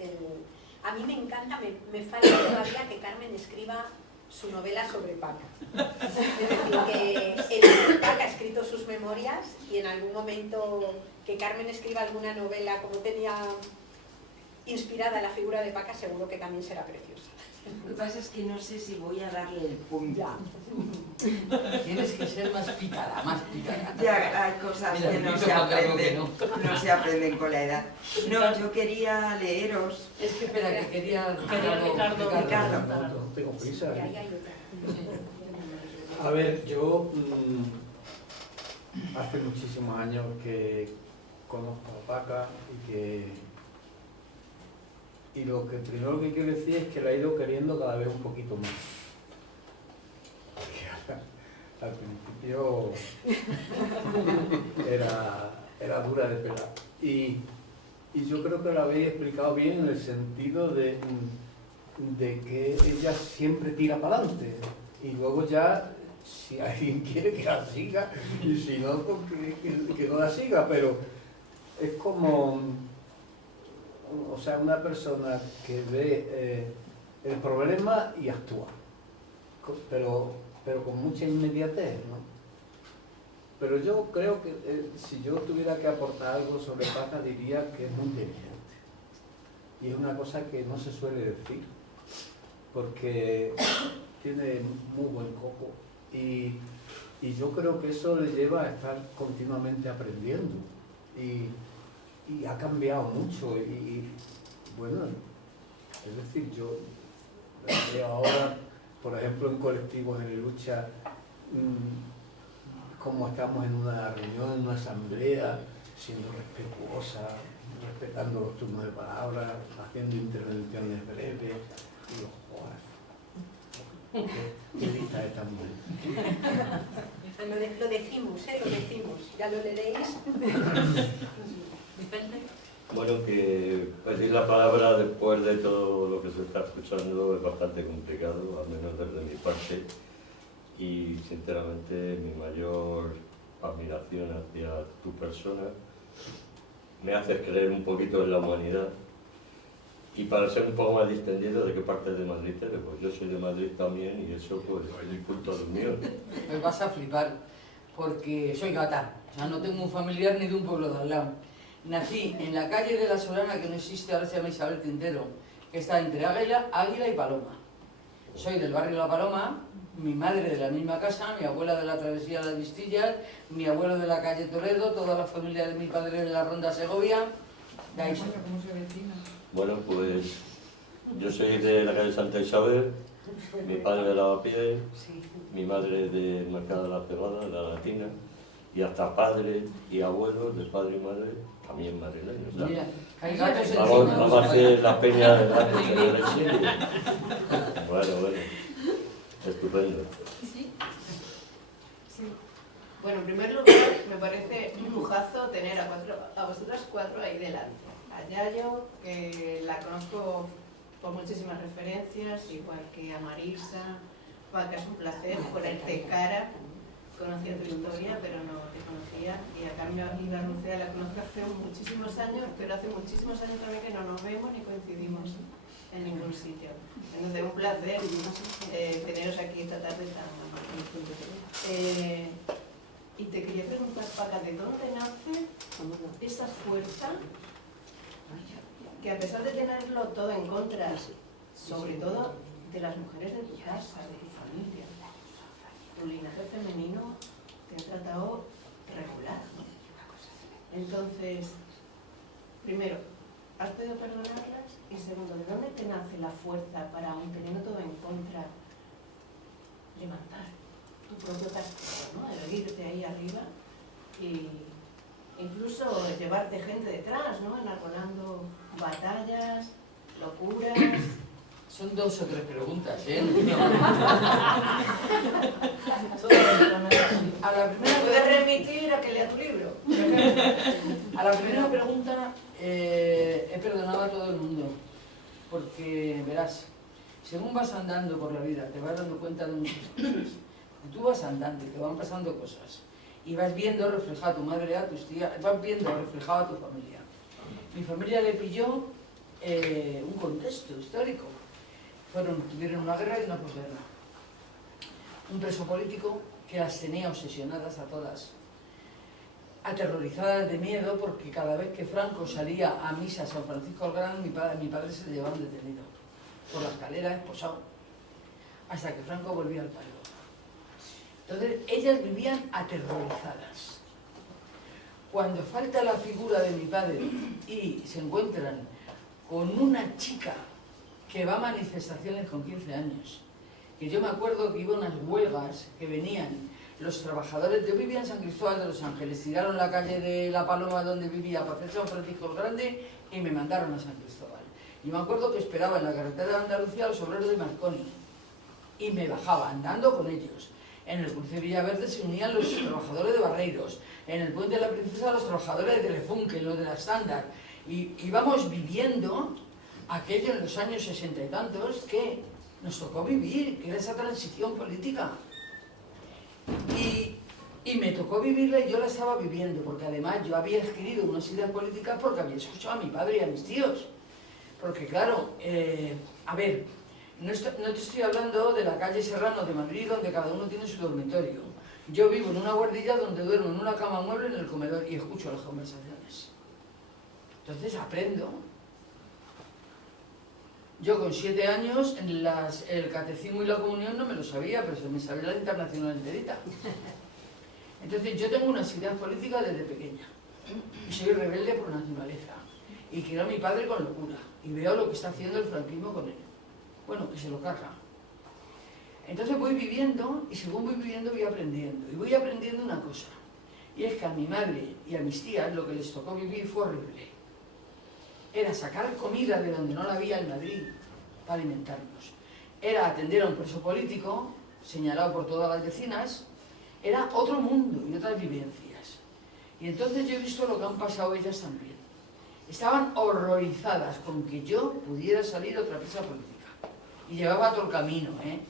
a mí me encanta, me falta todavía que Carmen escriba su novela sobre Paca. Es decir, que Paca ha escrito sus memorias y en algún momento que Carmen escriba alguna novela como tenía inspirada la figura de Paca, seguro que también será preciosa. Lo que pasa es que no sé si voy a darle el punto. Ya. Tienes que ser más pícara, más pícara. Ya hay cosas Mira, que no dicho se Juan Carlos que aprenden, no se aprenden con la edad. No, yo quería leeros. Es que espera, que quería Ricardo. Tengo prisa. Y ahí hay otra. A ver, yo hace muchísimos años que conozco a Paca y lo que primero que quiero decir es que la he ido queriendo cada vez un poquito más. Al principio era dura de pelar. Y yo creo que lo habéis explicado bien en el sentido de que ella siempre tira para adelante. Y luego ya, si alguien quiere que la siga, y si no, pues que no la siga. Pero es como, o sea, una persona que ve el problema y actúa. Pero con mucha inmediatez, ¿no? Pero yo creo que si yo tuviera que aportar algo sobre Paca, diría que es muy inteligente. Y es una cosa que no se suele decir, porque tiene muy buen coco. Y yo creo que eso le lleva a estar continuamente aprendiendo. Y ha cambiado mucho. Y bueno, es decir, yo veo ahora, por ejemplo, en colectivos en lucha, como estamos en una reunión, en una asamblea, siendo respetuosa, respetando los turnos de palabra, haciendo intervenciones breves. Digo, joder, qué lista es tan buena. Lo decimos, lo decimos, ya lo leeréis. Bueno, que pedir la palabra después de todo lo que se está escuchando es bastante complicado, al menos desde mi parte. Y sinceramente mi mayor admiración hacia tu persona me hace creer un poquito en la humanidad. Y para ser un poco más distendido, ¿de qué parte de Madrid eres? Pues yo soy de Madrid también y eso pues es un punto de unión. Me vas a flipar, porque soy gata, o sea, no tengo un familiar ni de un pueblo de al lado. Nací en la calle de la Solana, que no existe, ahora se llama Isabel Tintero, que está entre Águila y Paloma. Soy del barrio La Paloma, mi madre de la misma casa, mi abuela de la travesía de las Vistillas, mi abuelo de la calle Toledo, toda la familia de mi padre de la Ronda Segovia. De ahí soy. ¿Cómo se vecina? Bueno, pues yo soy de la calle Santa Isabel, mi padre de Lavapiés, mi madre de Mercado de la Cebada, de la Latina, y hasta padres y abuelos de padre y madre, también madrileños. O sea, Mira, hay gatos en vamos a hacer la peña de gatos en el exilio. Bueno, estupendo. Bueno, en primer lugar, me parece un lujazo tener a vosotras cuatro ahí delante. A Yayo, que la conozco por muchísimas referencias, igual que a Marisa, Paca, es un placer ponerte cara. Conocía tu historia, pero no te conocía. Y a Carmen y a Lucía la conozco hace muchísimos años, pero hace muchísimos años también que no nos vemos ni coincidimos en ningún sitio. Entonces, un placer teneros aquí esta tarde tan. Y te quería preguntar, Paca, ¿de dónde nace esa fuerza que, a pesar de tenerlo todo en contra, sobre todo de las mujeres de tu casa, de tu familia, tu linaje femenino te ha tratado regular, ¿no? Entonces, primero, ¿has podido perdonarlas? Y segundo, ¿de dónde te nace la fuerza para, aun teniendo todo en contra, levantar tu propio castillo, ¿no? Erguirte ahí arriba y incluso llevarte gente detrás, ¿no? Enarbolando batallas, locuras. Son 2 o 3 preguntas, ¿eh? A la primera ¿Puedes remitir a que lea tu libro? A la primera pregunta, he perdonado a todo el mundo, porque verás, según vas andando por la vida, te vas dando cuenta de muchas cosas. Tú vas andando y te van pasando cosas, y vas viendo reflejado a tu madre, a tus tías, vas viendo reflejado a tu familia. Mi familia le pilló un contexto histórico. Tuvieron una guerra y una posguerra. Un preso político que las tenía obsesionadas a todas, aterrorizadas de miedo, porque cada vez que Franco salía a misa a San Francisco el Grande, mi padre se le llevaban detenido por la escalera, esposado, hasta que Franco volvía al paro. Entonces, ellas vivían aterrorizadas. Cuando falta la figura de mi padre y se encuentran con una chica que va a manifestaciones con 15 años, que yo me acuerdo que iba a unas huelgas que venían los trabajadores, yo vivía en San Cristóbal de los Ángeles, tiraron la calle de La Paloma donde vivía para hacer San Francisco el Grande y me mandaron a San Cristóbal. Y me acuerdo que esperaba en la carretera de Andalucía a los obreros de Marconi y me bajaba andando con ellos. En el cruce de Villaverde se unían los trabajadores de Barreiros, en el Puente de la Princesa los trabajadores de Telefunken, los de la Standard, y íbamos viviendo aquello en los años 60 y tantos que nos tocó vivir, que era esa transición política. Y me tocó vivirla y yo la estaba viviendo, porque además yo había adquirido unas ideas políticas porque había escuchado a mi padre y a mis tíos. Porque claro, a ver, no te estoy hablando de la calle Serrano de Madrid, donde cada uno tiene su dormitorio. Yo vivo en una guardilla donde duermo en una cama mueble en el comedor y escucho las conversaciones. Entonces aprendo. Yo con 7 años el catecismo y la comunión no me lo sabía, pero se me sabía la internacional enterita. Entonces yo tengo unas ideas políticas desde pequeña y soy rebelde por naturaleza y quiero a mi padre con locura y veo lo que está haciendo el franquismo con él. Bueno, que se lo carga. Entonces voy viviendo y según voy viviendo voy aprendiendo. Y voy aprendiendo una cosa, y es que a mi madre y a mis tías lo que les tocó vivir fue horrible. Era sacar comida de donde no la había en Madrid para alimentarnos. Era atender a un preso político, señalado por todas las vecinas. Era otro mundo y otras vivencias. Y entonces yo he visto lo que han pasado ellas también. Estaban horrorizadas con que yo pudiera salir otra presa política. Y llevaba todo el camino, ¿eh?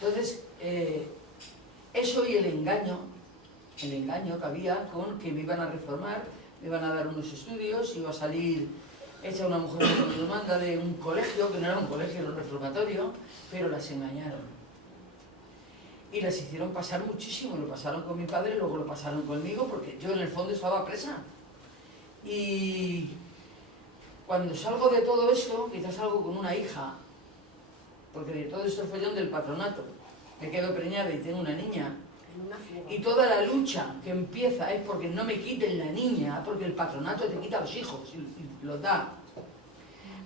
Entonces, eso y el engaño que había con que me iban a reformar, me iban a dar unos estudios, iba a salir hecha una mujer de demanda de un colegio, que no era un colegio, era un reformatorio, pero las engañaron. Y las hicieron pasar muchísimo, lo pasaron con mi padre, luego lo pasaron conmigo, porque yo en el fondo estaba presa. Y cuando salgo de todo esto, quizás salgo con una hija, porque de todo esto follón del patronato, me quedo preñada y tengo una niña, y toda la lucha que empieza es porque no me quiten la niña, porque el patronato te quita los hijos y los da.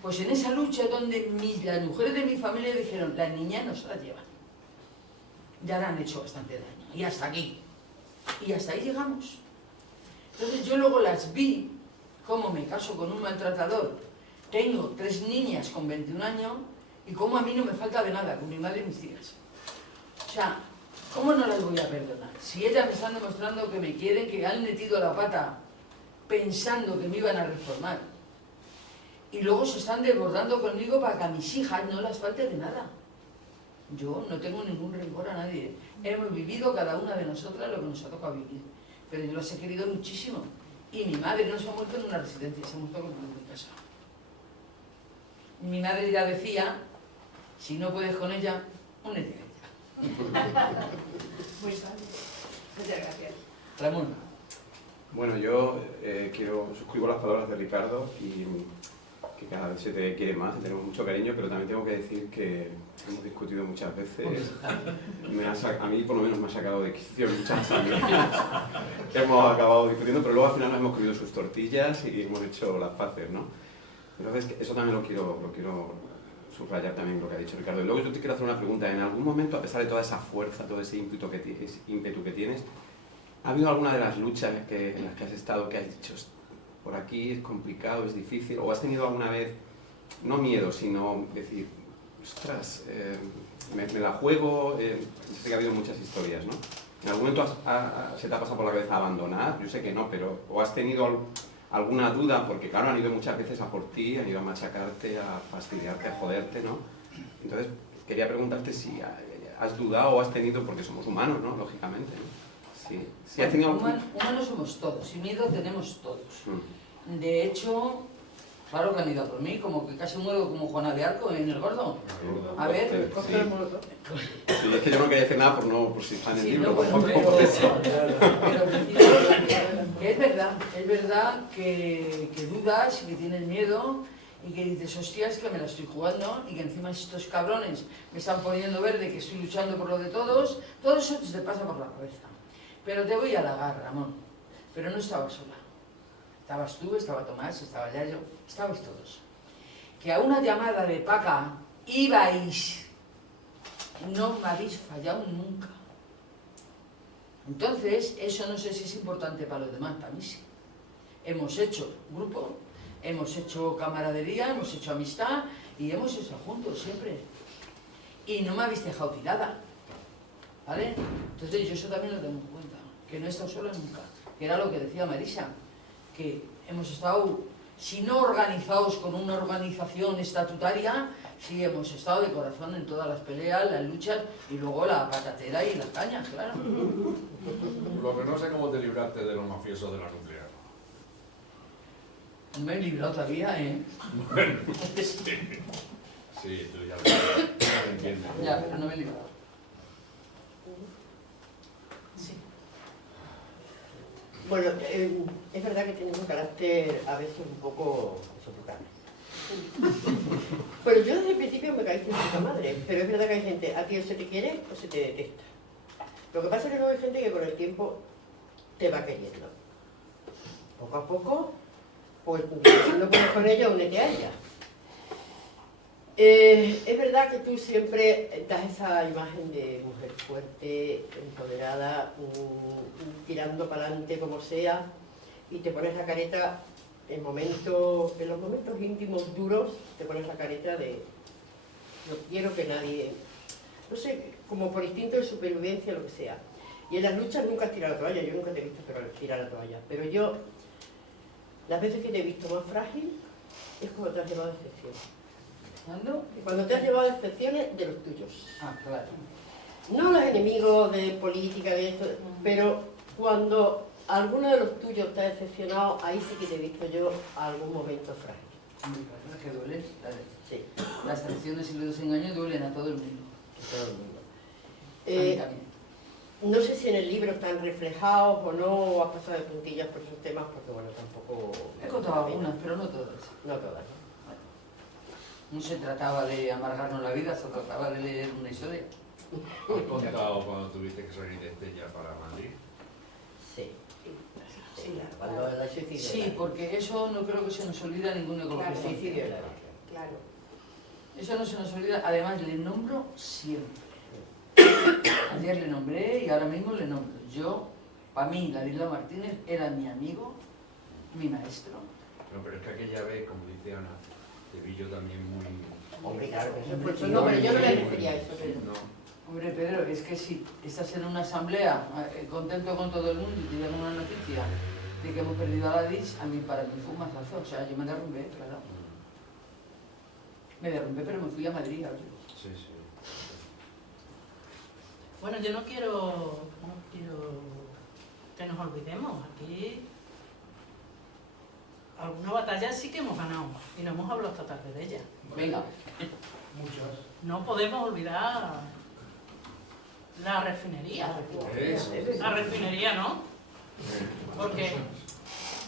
Pues en esa lucha donde las mujeres de mi familia dijeron, la niña no se la llevan, ya le han hecho bastante daño, y hasta aquí, y hasta ahí llegamos. Entonces yo luego las vi, cómo me caso con un maltratador, tengo 3 niñas con 21 años, y cómo a mí no me falta de nada, con mi madre y mis tías. O sea, ¿cómo no las voy a perdonar? Si ellas me están demostrando que me quieren, que han metido la pata pensando que me iban a reformar, y luego se están desbordando conmigo para que a mis hijas no las falte de nada. Yo no tengo ningún rencor a nadie. Hemos vivido cada una de nosotras lo que nos ha tocado vivir. Pero yo las he querido muchísimo. Y mi madre no se ha muerto en una residencia, se ha muerto en mi casa. Mi madre ya decía, si no puedes con ella, únete a ella. Muy bien. Muchas gracias. Ramón. Bueno, yo suscribo las palabras de Ricardo y que cada vez se te quiere más y tenemos mucho cariño, pero también tengo que decir que hemos discutido muchas veces. A mí por lo menos me ha sacado de quicio muchas veces. Hemos acabado discutiendo, pero luego al final nos hemos comido sus tortillas y hemos hecho las paces, ¿no? Entonces eso también lo quiero subrayar también lo que ha dicho Ricardo. Y luego yo te quiero hacer una pregunta. En algún momento, a pesar de toda esa fuerza, todo ese ímpetu que tienes, ¿ha habido alguna de las luchas en las que has estado que has dicho, por aquí es complicado, es difícil? ¿O has tenido alguna vez, no miedo, sino decir, ostras, me la juego? Sé que ha habido muchas historias, ¿no? ¿En algún momento se te ha pasado por la cabeza abandonar? Yo sé que no, pero ¿o has tenido alguna duda? Porque claro, han ido muchas veces a por ti, han ido a machacarte, a fastidiarte, a joderte, ¿no? Entonces, quería preguntarte si has dudado o has tenido, porque somos humanos, ¿no? Lógicamente, ¿no? Sí, has tenido... Humanos somos todos, y miedo tenemos todos. De hecho, claro que han ido por mí, como que casi muero como Juana de Arco en El Gordo. A ver, coge el molotov. Sí, es que yo no quería decir nada por si está en el libro. No, bueno, pero que es verdad que dudas y que tienes miedo y que dices, hostias, que me la estoy jugando y que encima estos cabrones me están poniendo verde, que estoy luchando por lo de todos, todo eso te pasa por la cabeza. Pero te voy a halagar, Ramón, pero no estaba sola. Estabas tú, estaba Tomás, estaba Yayo, estabais todos. Que a una llamada de Paca ibais, no me habéis fallado nunca. Entonces, eso no sé si es importante para los demás, para mí sí. Hemos hecho grupo, hemos hecho camaradería, hemos hecho amistad y hemos estado juntos siempre. Y no me habéis dejado tirada, ¿vale? Entonces yo eso también lo tengo en cuenta, que no he estado sola nunca, que era lo que decía Marisa, que hemos estado, si no organizados con una organización estatutaria, sí hemos estado de corazón en todas las peleas, las luchas y luego la patatera y las cañas, claro. Lo que no sé cómo te libraste de los mafiosos de la nuclear. No me he librado todavía, ¿eh? Bueno, sí, tú ya lo entiendes. Ya, pero no me he librado. Sí. Bueno, es verdad que tienes un carácter a veces un poco sofocante. Pero yo desde el principio me caíste en puta madre, pero es verdad que hay gente, a ti o se te quiere o se te detesta. Lo que pasa es que luego hay gente que con el tiempo te va queriendo. Poco a poco, pues si no puedes con ella, únete a ella. Es verdad que tú siempre das esa imagen de mujer fuerte, empoderada, tirando para adelante como sea, y te pones la careta en los momentos íntimos duros, te pones la careta de no quiero que nadie, no sé, como por instinto de supervivencia, lo que sea. Y en las luchas nunca has tirado la toalla, yo nunca te he visto tirar la toalla, pero yo, las veces que te he visto más frágil, es cuando te has llevado decepciones. ¿Cuándo? Cuando te has llevado decepciones de los tuyos. Ah, claro. No los enemigos de política, de esto, pero cuando alguno de los tuyos te ha decepcionado, ahí sí que te he visto yo algún momento frágil. Es que duele. Sí. Las traiciones y los desengaños duelen a todo el mundo. A todo el mundo. A mí también. No sé si en el libro están reflejados o no, o has pasado de puntillas por esos temas, porque bueno, tampoco... He contado algunas, pero no todas. No todas, ¿no? No se trataba de amargarnos la vida, se trataba de leer una historia. ¿Has contado cuando tuviste que salir de Estella para Madrid? Sí. Sí, claro. Cuando la suicidio. Sí, porque eso no creo que se nos olvida a ninguno de los Claro, que suicidio estamos. claro. Eso no se nos olvida, además le nombro siempre. Ayer le nombré y ahora mismo le nombro. Yo, para mí, Ladislau Martínez era mi amigo, mi maestro. No, pero es que aquella vez, como dice Ana, te vi yo también muy... Hombre, claro, eso no, pero yo no le refería a eso. No. Hombre, Pedro, es que si estás en una asamblea contento con todo el mundo y te dan una noticia de que hemos perdido a Ladis, para mí fue un mazazo. O sea, yo me derrumbé, claro. Me derrumbé, pero me fui a Madrid a verlo. Sí, sí. Bueno, yo no quiero que nos olvidemos. Aquí alguna batalla sí que hemos ganado y no hemos hablado esta tarde de ella. Venga. Muchas. No podemos olvidar la refinería. La refinería, ¿no? Porque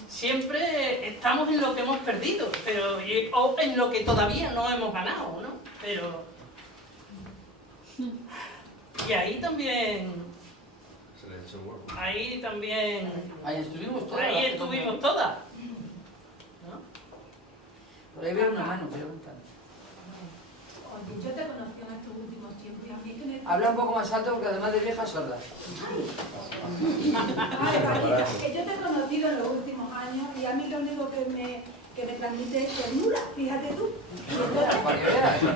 siempre estamos en lo que hemos perdido, pero o en lo que todavía no hemos ganado, ¿no? Pero y ahí también ahí estuvimos todas. Ahí estuvimos todas. Por ahí veo una mano, preguntan. Oye, yo te conocí en estos últimos tiempos y a mí que me... Habla un poco más alto porque además de viejas sordas. Vale, que yo te he conocido en los últimos años y a mí lo único que me transmite es ternura, fíjate tú.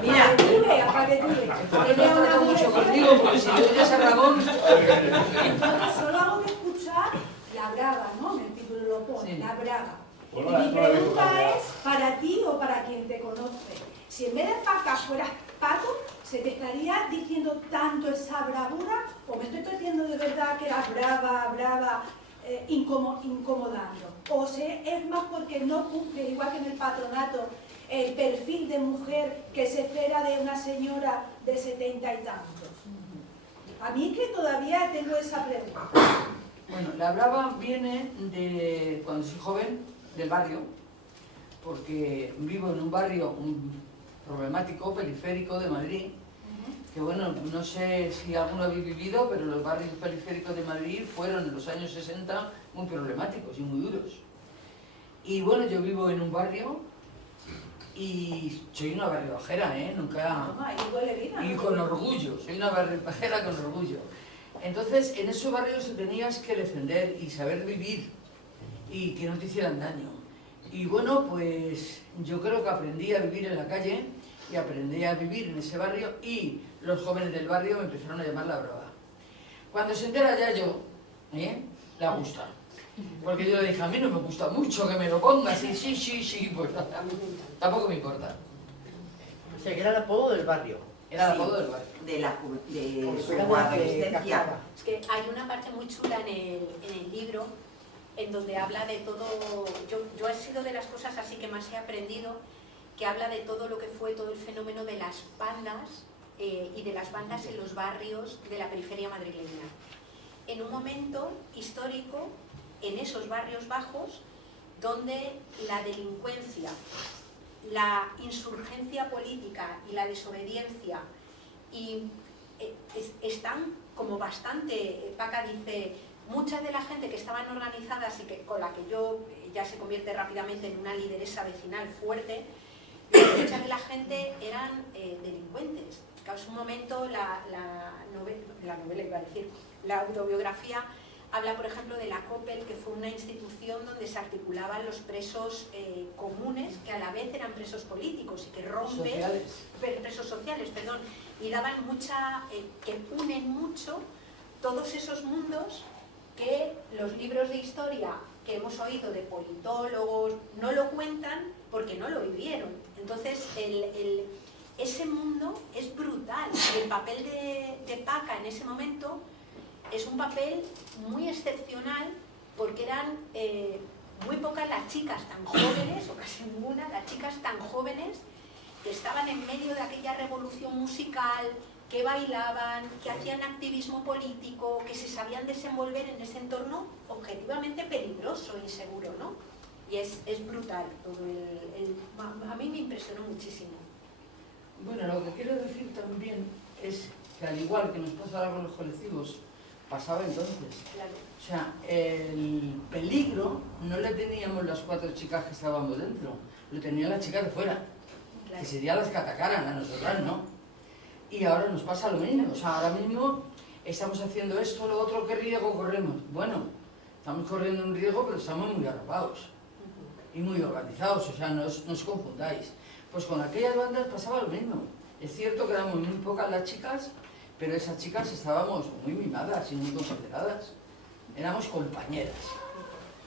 Mira, para que tú veas. Yo no trato mucho contigo porque si yo ya Ramón. Entonces solo hago de escuchar La Braga, ¿no? En el título lo pone, Sí. La Braga. Bueno, Y mi no la he visto pregunta todavía. es para ti o para quien te conoce. Si en vez de Paca fueras Paco, ¿se te estaría diciendo tanto esa bravura? ¿O me estoy perdiendo de verdad que eras brava, incomodando? ¿O es más porque no cumple, igual que en el patronato, el perfil de mujer que se espera de una señora de 70 y tantos? A mí es que todavía tengo esa pregunta. Bueno, la brava viene de cuando soy joven, del barrio, porque vivo en un barrio problemático, periférico de Madrid, que bueno, no sé si alguno habéis vivido, pero los barrios periféricos de Madrid fueron en los años 60 muy problemáticos y muy duros. Y bueno, yo vivo en un barrio y soy una barriobajera, nunca... Y con orgullo, soy una barriobajera con orgullo. Entonces, en esos barrios tenías que defender y saber vivir y que no te hicieran daño. Y bueno, pues yo creo que aprendí a vivir en la calle y aprendí a vivir en ese barrio y los jóvenes del barrio me empezaron a llamar la brava. Cuando se entera Yayo, la gusta. Porque yo le dije, a mí no me gusta mucho que me lo pongas, y sí, pues tampoco me importa. O sea, que era el apodo del barrio. Era el apodo del barrio. De su adolescencia. Es que hay una parte muy chula en el libro en donde habla de todo, yo he sido de las cosas así que más he aprendido, que habla de todo lo que fue todo el fenómeno de las bandas y de las bandas en los barrios de la periferia madrileña. En un momento histórico, en esos barrios bajos, donde la delincuencia, la insurgencia política y la desobediencia están como bastante, Paca dice, mucha de la gente que estaban organizadas y que, con la que yo ya se convierte rápidamente en una lideresa vecinal fuerte, mucha de la gente eran delincuentes. Claro, es un momento la novela iba a decir, la autobiografía habla, por ejemplo, de la COPEL, que fue una institución donde se articulaban los presos comunes, que a la vez eran presos políticos y que rompen... Presos sociales, perdón. Y daban mucha... que unen mucho todos esos mundos que los libros de historia que hemos oído de politólogos no lo cuentan porque no lo vivieron. Entonces, ese mundo es brutal. Y el papel de Paca en ese momento es un papel muy excepcional porque eran muy pocas las chicas tan jóvenes, o casi ninguna, las chicas tan jóvenes que estaban en medio de aquella revolución musical, que bailaban, que hacían activismo político, que se sabían desenvolver en ese entorno objetivamente peligroso e inseguro, ¿no? Y es brutal todo a mí me impresionó muchísimo. Bueno, lo que quiero decir también es que al igual que nos pasa ahora con los colectivos, pasaba entonces. Claro. O sea, el peligro no le teníamos las 4 chicas que estábamos dentro, lo tenían las chicas de fuera, Claro. que serían las que atacaran, a nosotras no. Y ahora nos pasa lo mismo, o sea, ahora mismo estamos haciendo esto, lo otro, ¿qué riesgo corremos? Bueno, estamos corriendo un riesgo, pero estamos muy arropados y muy organizados, o sea, no os confundáis. Pues con aquellas bandas pasaba lo mismo. Es cierto que éramos muy pocas las chicas, pero esas chicas estábamos muy mimadas y muy consideradas. Éramos compañeras.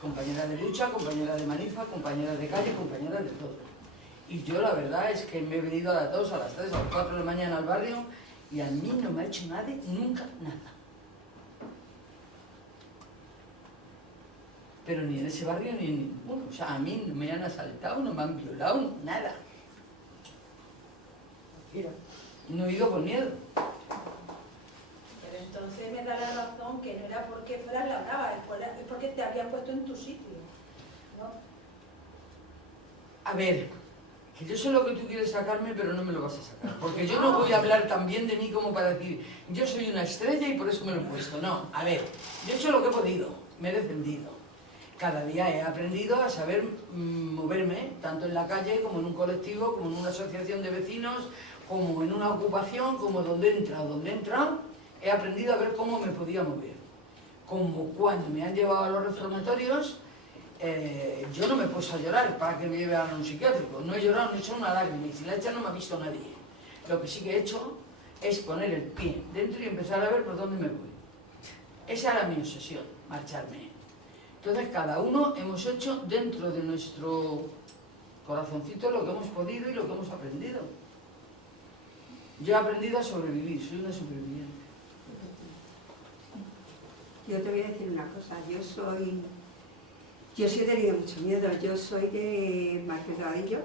Compañeras de lucha, compañeras de manifa, compañeras de calle, compañeras de todo. Y yo la verdad es que me he venido a las 2, a las 3, a las 4 de la mañana al barrio Y a mí no me ha hecho nadie nunca nada. Pero ni en ese barrio ni en ninguno. O sea, a mí no me han asaltado, no me han violado, nada. Mira, no he ido con miedo. Pero entonces me da la razón que no era porque fueras la brava, es porque te habían puesto en tu sitio, ¿no? A ver, que yo sé lo que tú quieres sacarme, pero no me lo vas a sacar. Porque yo no voy a hablar tan bien de mí como para decir, yo soy una estrella y por eso me lo he puesto. No, a ver, yo he hecho lo que he podido, me he defendido. Cada día he aprendido a saber moverme, tanto en la calle como en un colectivo, como en una asociación de vecinos, como en una ocupación, como donde he entrado, he aprendido a ver cómo me podía mover. Como cuando me han llevado a los reformatorios, yo no me he puesto a llorar para que me llevaran a un psiquiátrico. No he llorado, no he hecho una lágrima, y si la he hecho no me ha visto nadie. Lo que sí que he hecho es poner el pie dentro y empezar a ver por dónde me voy. Esa era mi obsesión, marcharme. Entonces cada uno hemos hecho dentro de nuestro corazoncito lo que hemos podido y lo que hemos aprendido. Yo he aprendido a sobrevivir, soy una superviviente. Yo te voy a decir una cosa, yo sí he tenido mucho miedo, yo soy de Marqués de Vadillo.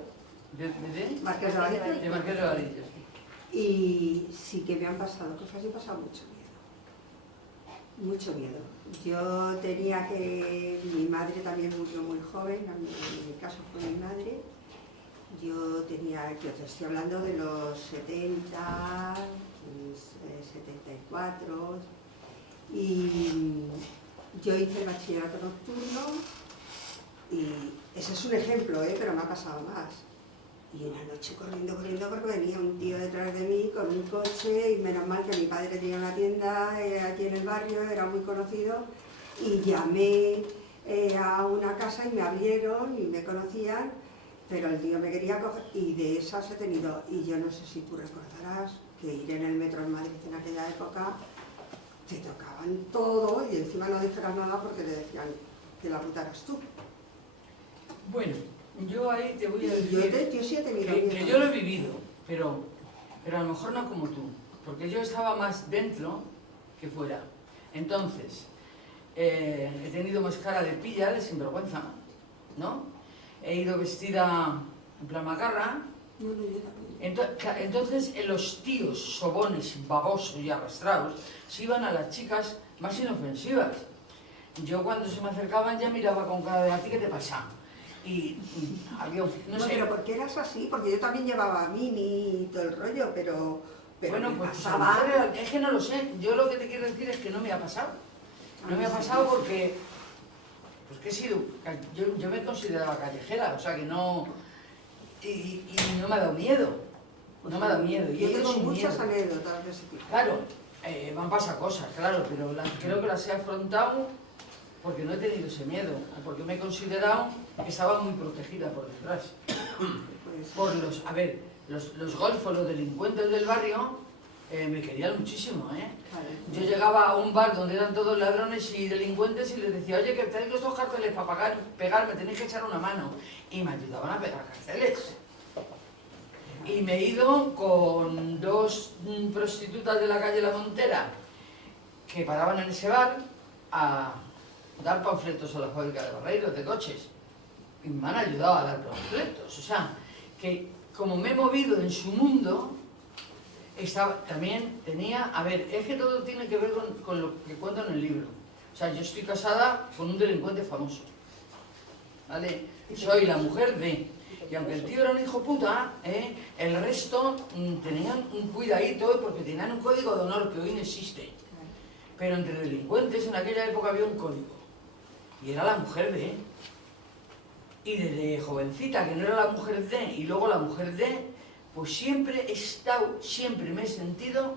¿De? Marqués de Vadillo. De Marqués de Vadillo, sí. Y sí que me han pasado cosas y he pasado mucho miedo. Mucho miedo. Yo tenía mi madre también murió muy joven, en mi caso fue mi madre. Yo te estoy hablando de los 70, 74, y yo hice el bachillerato nocturno, y ese es un ejemplo, pero me ha pasado más. Y una noche corriendo porque venía un tío detrás de mí con un coche, y menos mal que mi padre tenía una tienda aquí en el barrio, era muy conocido, y llamé a una casa y me abrieron y me conocían, pero el tío me quería coger, y de esas he tenido, y yo no sé si tú recordarás que ir en el metro en Madrid en aquella época, te tocaban todo y encima no dijeras nada porque te decían que la ruta eras tú. Bueno, yo ahí te voy a decir yo sí he tenido que yo lo he vivido, pero a lo mejor no como tú, porque yo estaba más dentro que fuera. Entonces, he tenido más cara de pilla, de sinvergüenza, ¿no? He ido vestida en plan macarra. Entonces los tíos sobones, babosos y arrastrados se iban a las chicas más inofensivas. Yo cuando se me acercaban ya miraba con cara de ¿a ti qué te pasa? Y había no sé. Pero ¿por qué eras así? Porque yo también llevaba mini y todo el rollo, pero bueno, me pues pasaba. es que no lo sé. Yo lo que te quiero decir es que no me ha pasado. No me ha pasado porque pues que he sido, yo me consideraba callejera, o sea que no, y no me ha dado miedo, no me ha dado miedo. Yo tengo muchas anécdotas de ese tipo. Claro, me han pasado cosas, claro, pero creo que las he afrontado porque no he tenido ese miedo, o porque me he considerado que estaba muy protegida por detrás. Por los golfos, los delincuentes del barrio, me querían muchísimo, Yo llegaba a un bar donde eran todos ladrones y delincuentes y les decía, oye, que traigo estos carteles para pegarme, tenéis que echar una mano. Y me ayudaban a pegar carteles. Y me he ido con dos prostitutas de la calle La Montera que paraban en ese bar a dar panfletos a la fábrica de barreiros, de coches. Y me han ayudado a dar panfletos. O sea, que como me he movido en su mundo, también tenía, es que todo tiene que ver con lo que cuento en el libro. O sea, yo estoy casada con un delincuente famoso, ¿vale? Soy la mujer de, y aunque el tío era un hijo puta, el resto tenían un cuidadito porque tenían un código de honor que hoy no existe. Pero entre delincuentes en aquella época había un código, y era la mujer de. Y desde jovencita, que no era la mujer de, y luego la mujer de, pues siempre me he sentido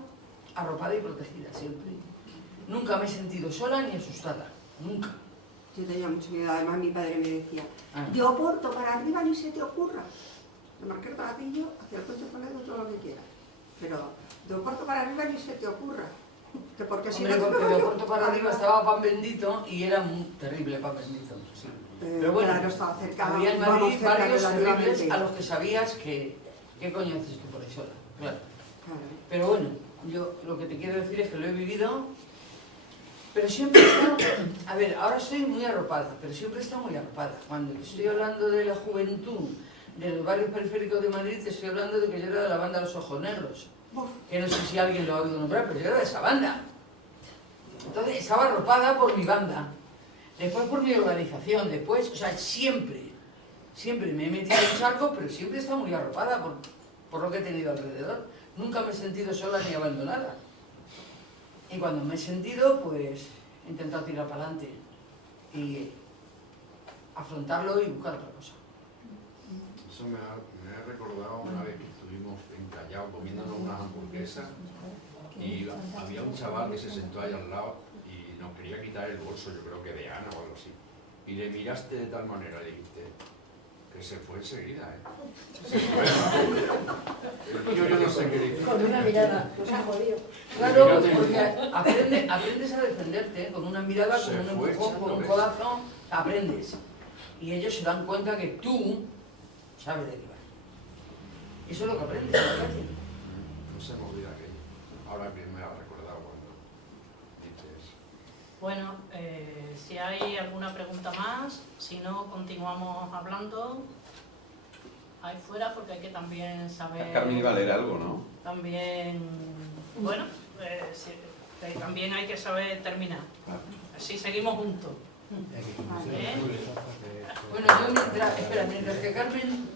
arropada y protegida, siempre. Nunca me he sentido sola ni asustada, nunca. Yo tenía mucho miedo, además mi padre me decía, de Oporto para arriba ni se te ocurra. De Marqués de Vadillo hacia el Puente Toledo todo lo que quieras, pero de Oporto para arriba ni se te ocurra. Que porque si Hombre, no porque de Oporto para arriba estaba Pan Bendito y era un terrible Pan Bendito. Sí. Pero bueno, claro, estaba cerca, había en Madrid barrios terribles a los que sabías que ¿qué coño haces tú por ahí sola? Claro. Pero bueno, yo lo que te quiero decir es que lo he vivido, pero siempre he estado, a ver, ahora estoy muy arropada, pero siempre he estado muy arropada. Cuando estoy hablando de la juventud, de los barrios periféricos de Madrid, te estoy hablando de que yo era de la banda Los Ojos Negros, que no sé si alguien lo ha oído nombrar, pero yo era de esa banda. Entonces estaba arropada por mi banda, después por mi organización, después, o sea, siempre me he metido en un charco, pero siempre he estado muy arropada por lo que he tenido alrededor. Nunca me he sentido sola ni abandonada. Y cuando me he sentido, pues he intentado tirar para adelante y afrontarlo y buscar otra cosa. Eso me ha recordado una vez que estuvimos en Callao comiéndonos unas hamburguesas y había un chaval que se sentó ahí al lado y nos quería quitar el bolso, yo creo que de Ana o algo así. Y le miraste de tal manera, le dijiste que se fue enseguida, ¿eh? Se fue, ¿no? Yo no sé qué decir. Con una mirada, nos ha jodido. Claro, porque aprendes a defenderte, con una mirada, con un empujón, con un codazo, aprendes. Y ellos se dan cuenta que tú sabes de qué va. Eso es lo que aprendes en la calle. No se me olvida aquello. Ahora que me ha recordado cuando dices. Bueno, si hay alguna pregunta más, si no, continuamos hablando ahí fuera, porque hay que también saber... Carmen iba a leer algo, ¿no? También, bueno, sí, también hay que saber terminar. Así seguimos juntos. ¿Vale? Bueno, yo mientras que Carmen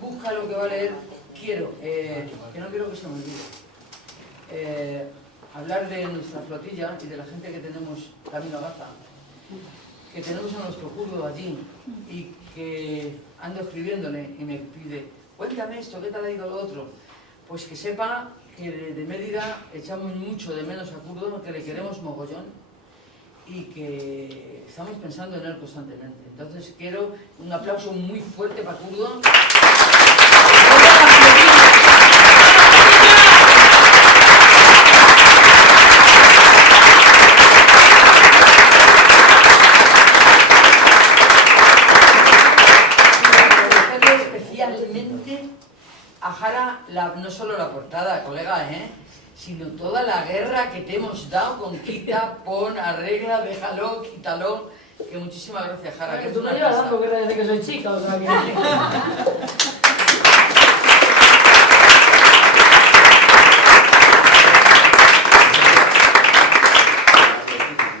busca lo que va a leer, quiero, que no quiero que se me olvide, hablar de nuestra flotilla y de la gente que tenemos camino a Gaza, que tenemos a nuestro kurdo allí y que ando escribiéndole y me pide, cuéntame esto, ¿qué tal ha ido lo otro? Pues que sepa que de Mérida echamos mucho de menos a Kurdo, que le queremos mogollón y que estamos pensando en él constantemente. Entonces quiero un aplauso muy fuerte para Kurdo. Especialmente a Jara, no solo la portada, colega, sino toda la guerra que te hemos dado con quita, pon, arregla, déjalo, quítalo. Que muchísimas gracias, Jara. Que tú me llevas dando guerra desde que soy chica, o sea que...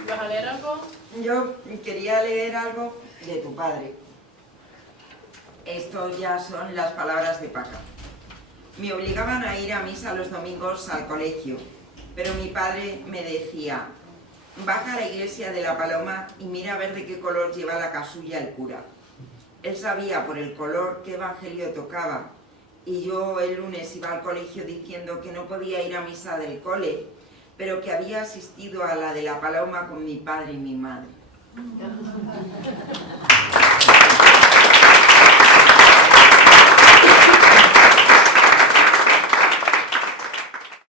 ¿Vas a leer algo? Yo quería leer algo de tu padre. Esto ya son las palabras de Paca. Me obligaban a ir a misa los domingos al colegio, pero mi padre me decía, baja a la iglesia de la Paloma y mira a ver de qué color lleva la casulla el cura. Él sabía por el color qué evangelio tocaba, y yo el lunes iba al colegio diciendo que no podía ir a misa del cole, pero que había asistido a la de la Paloma con mi padre y mi madre.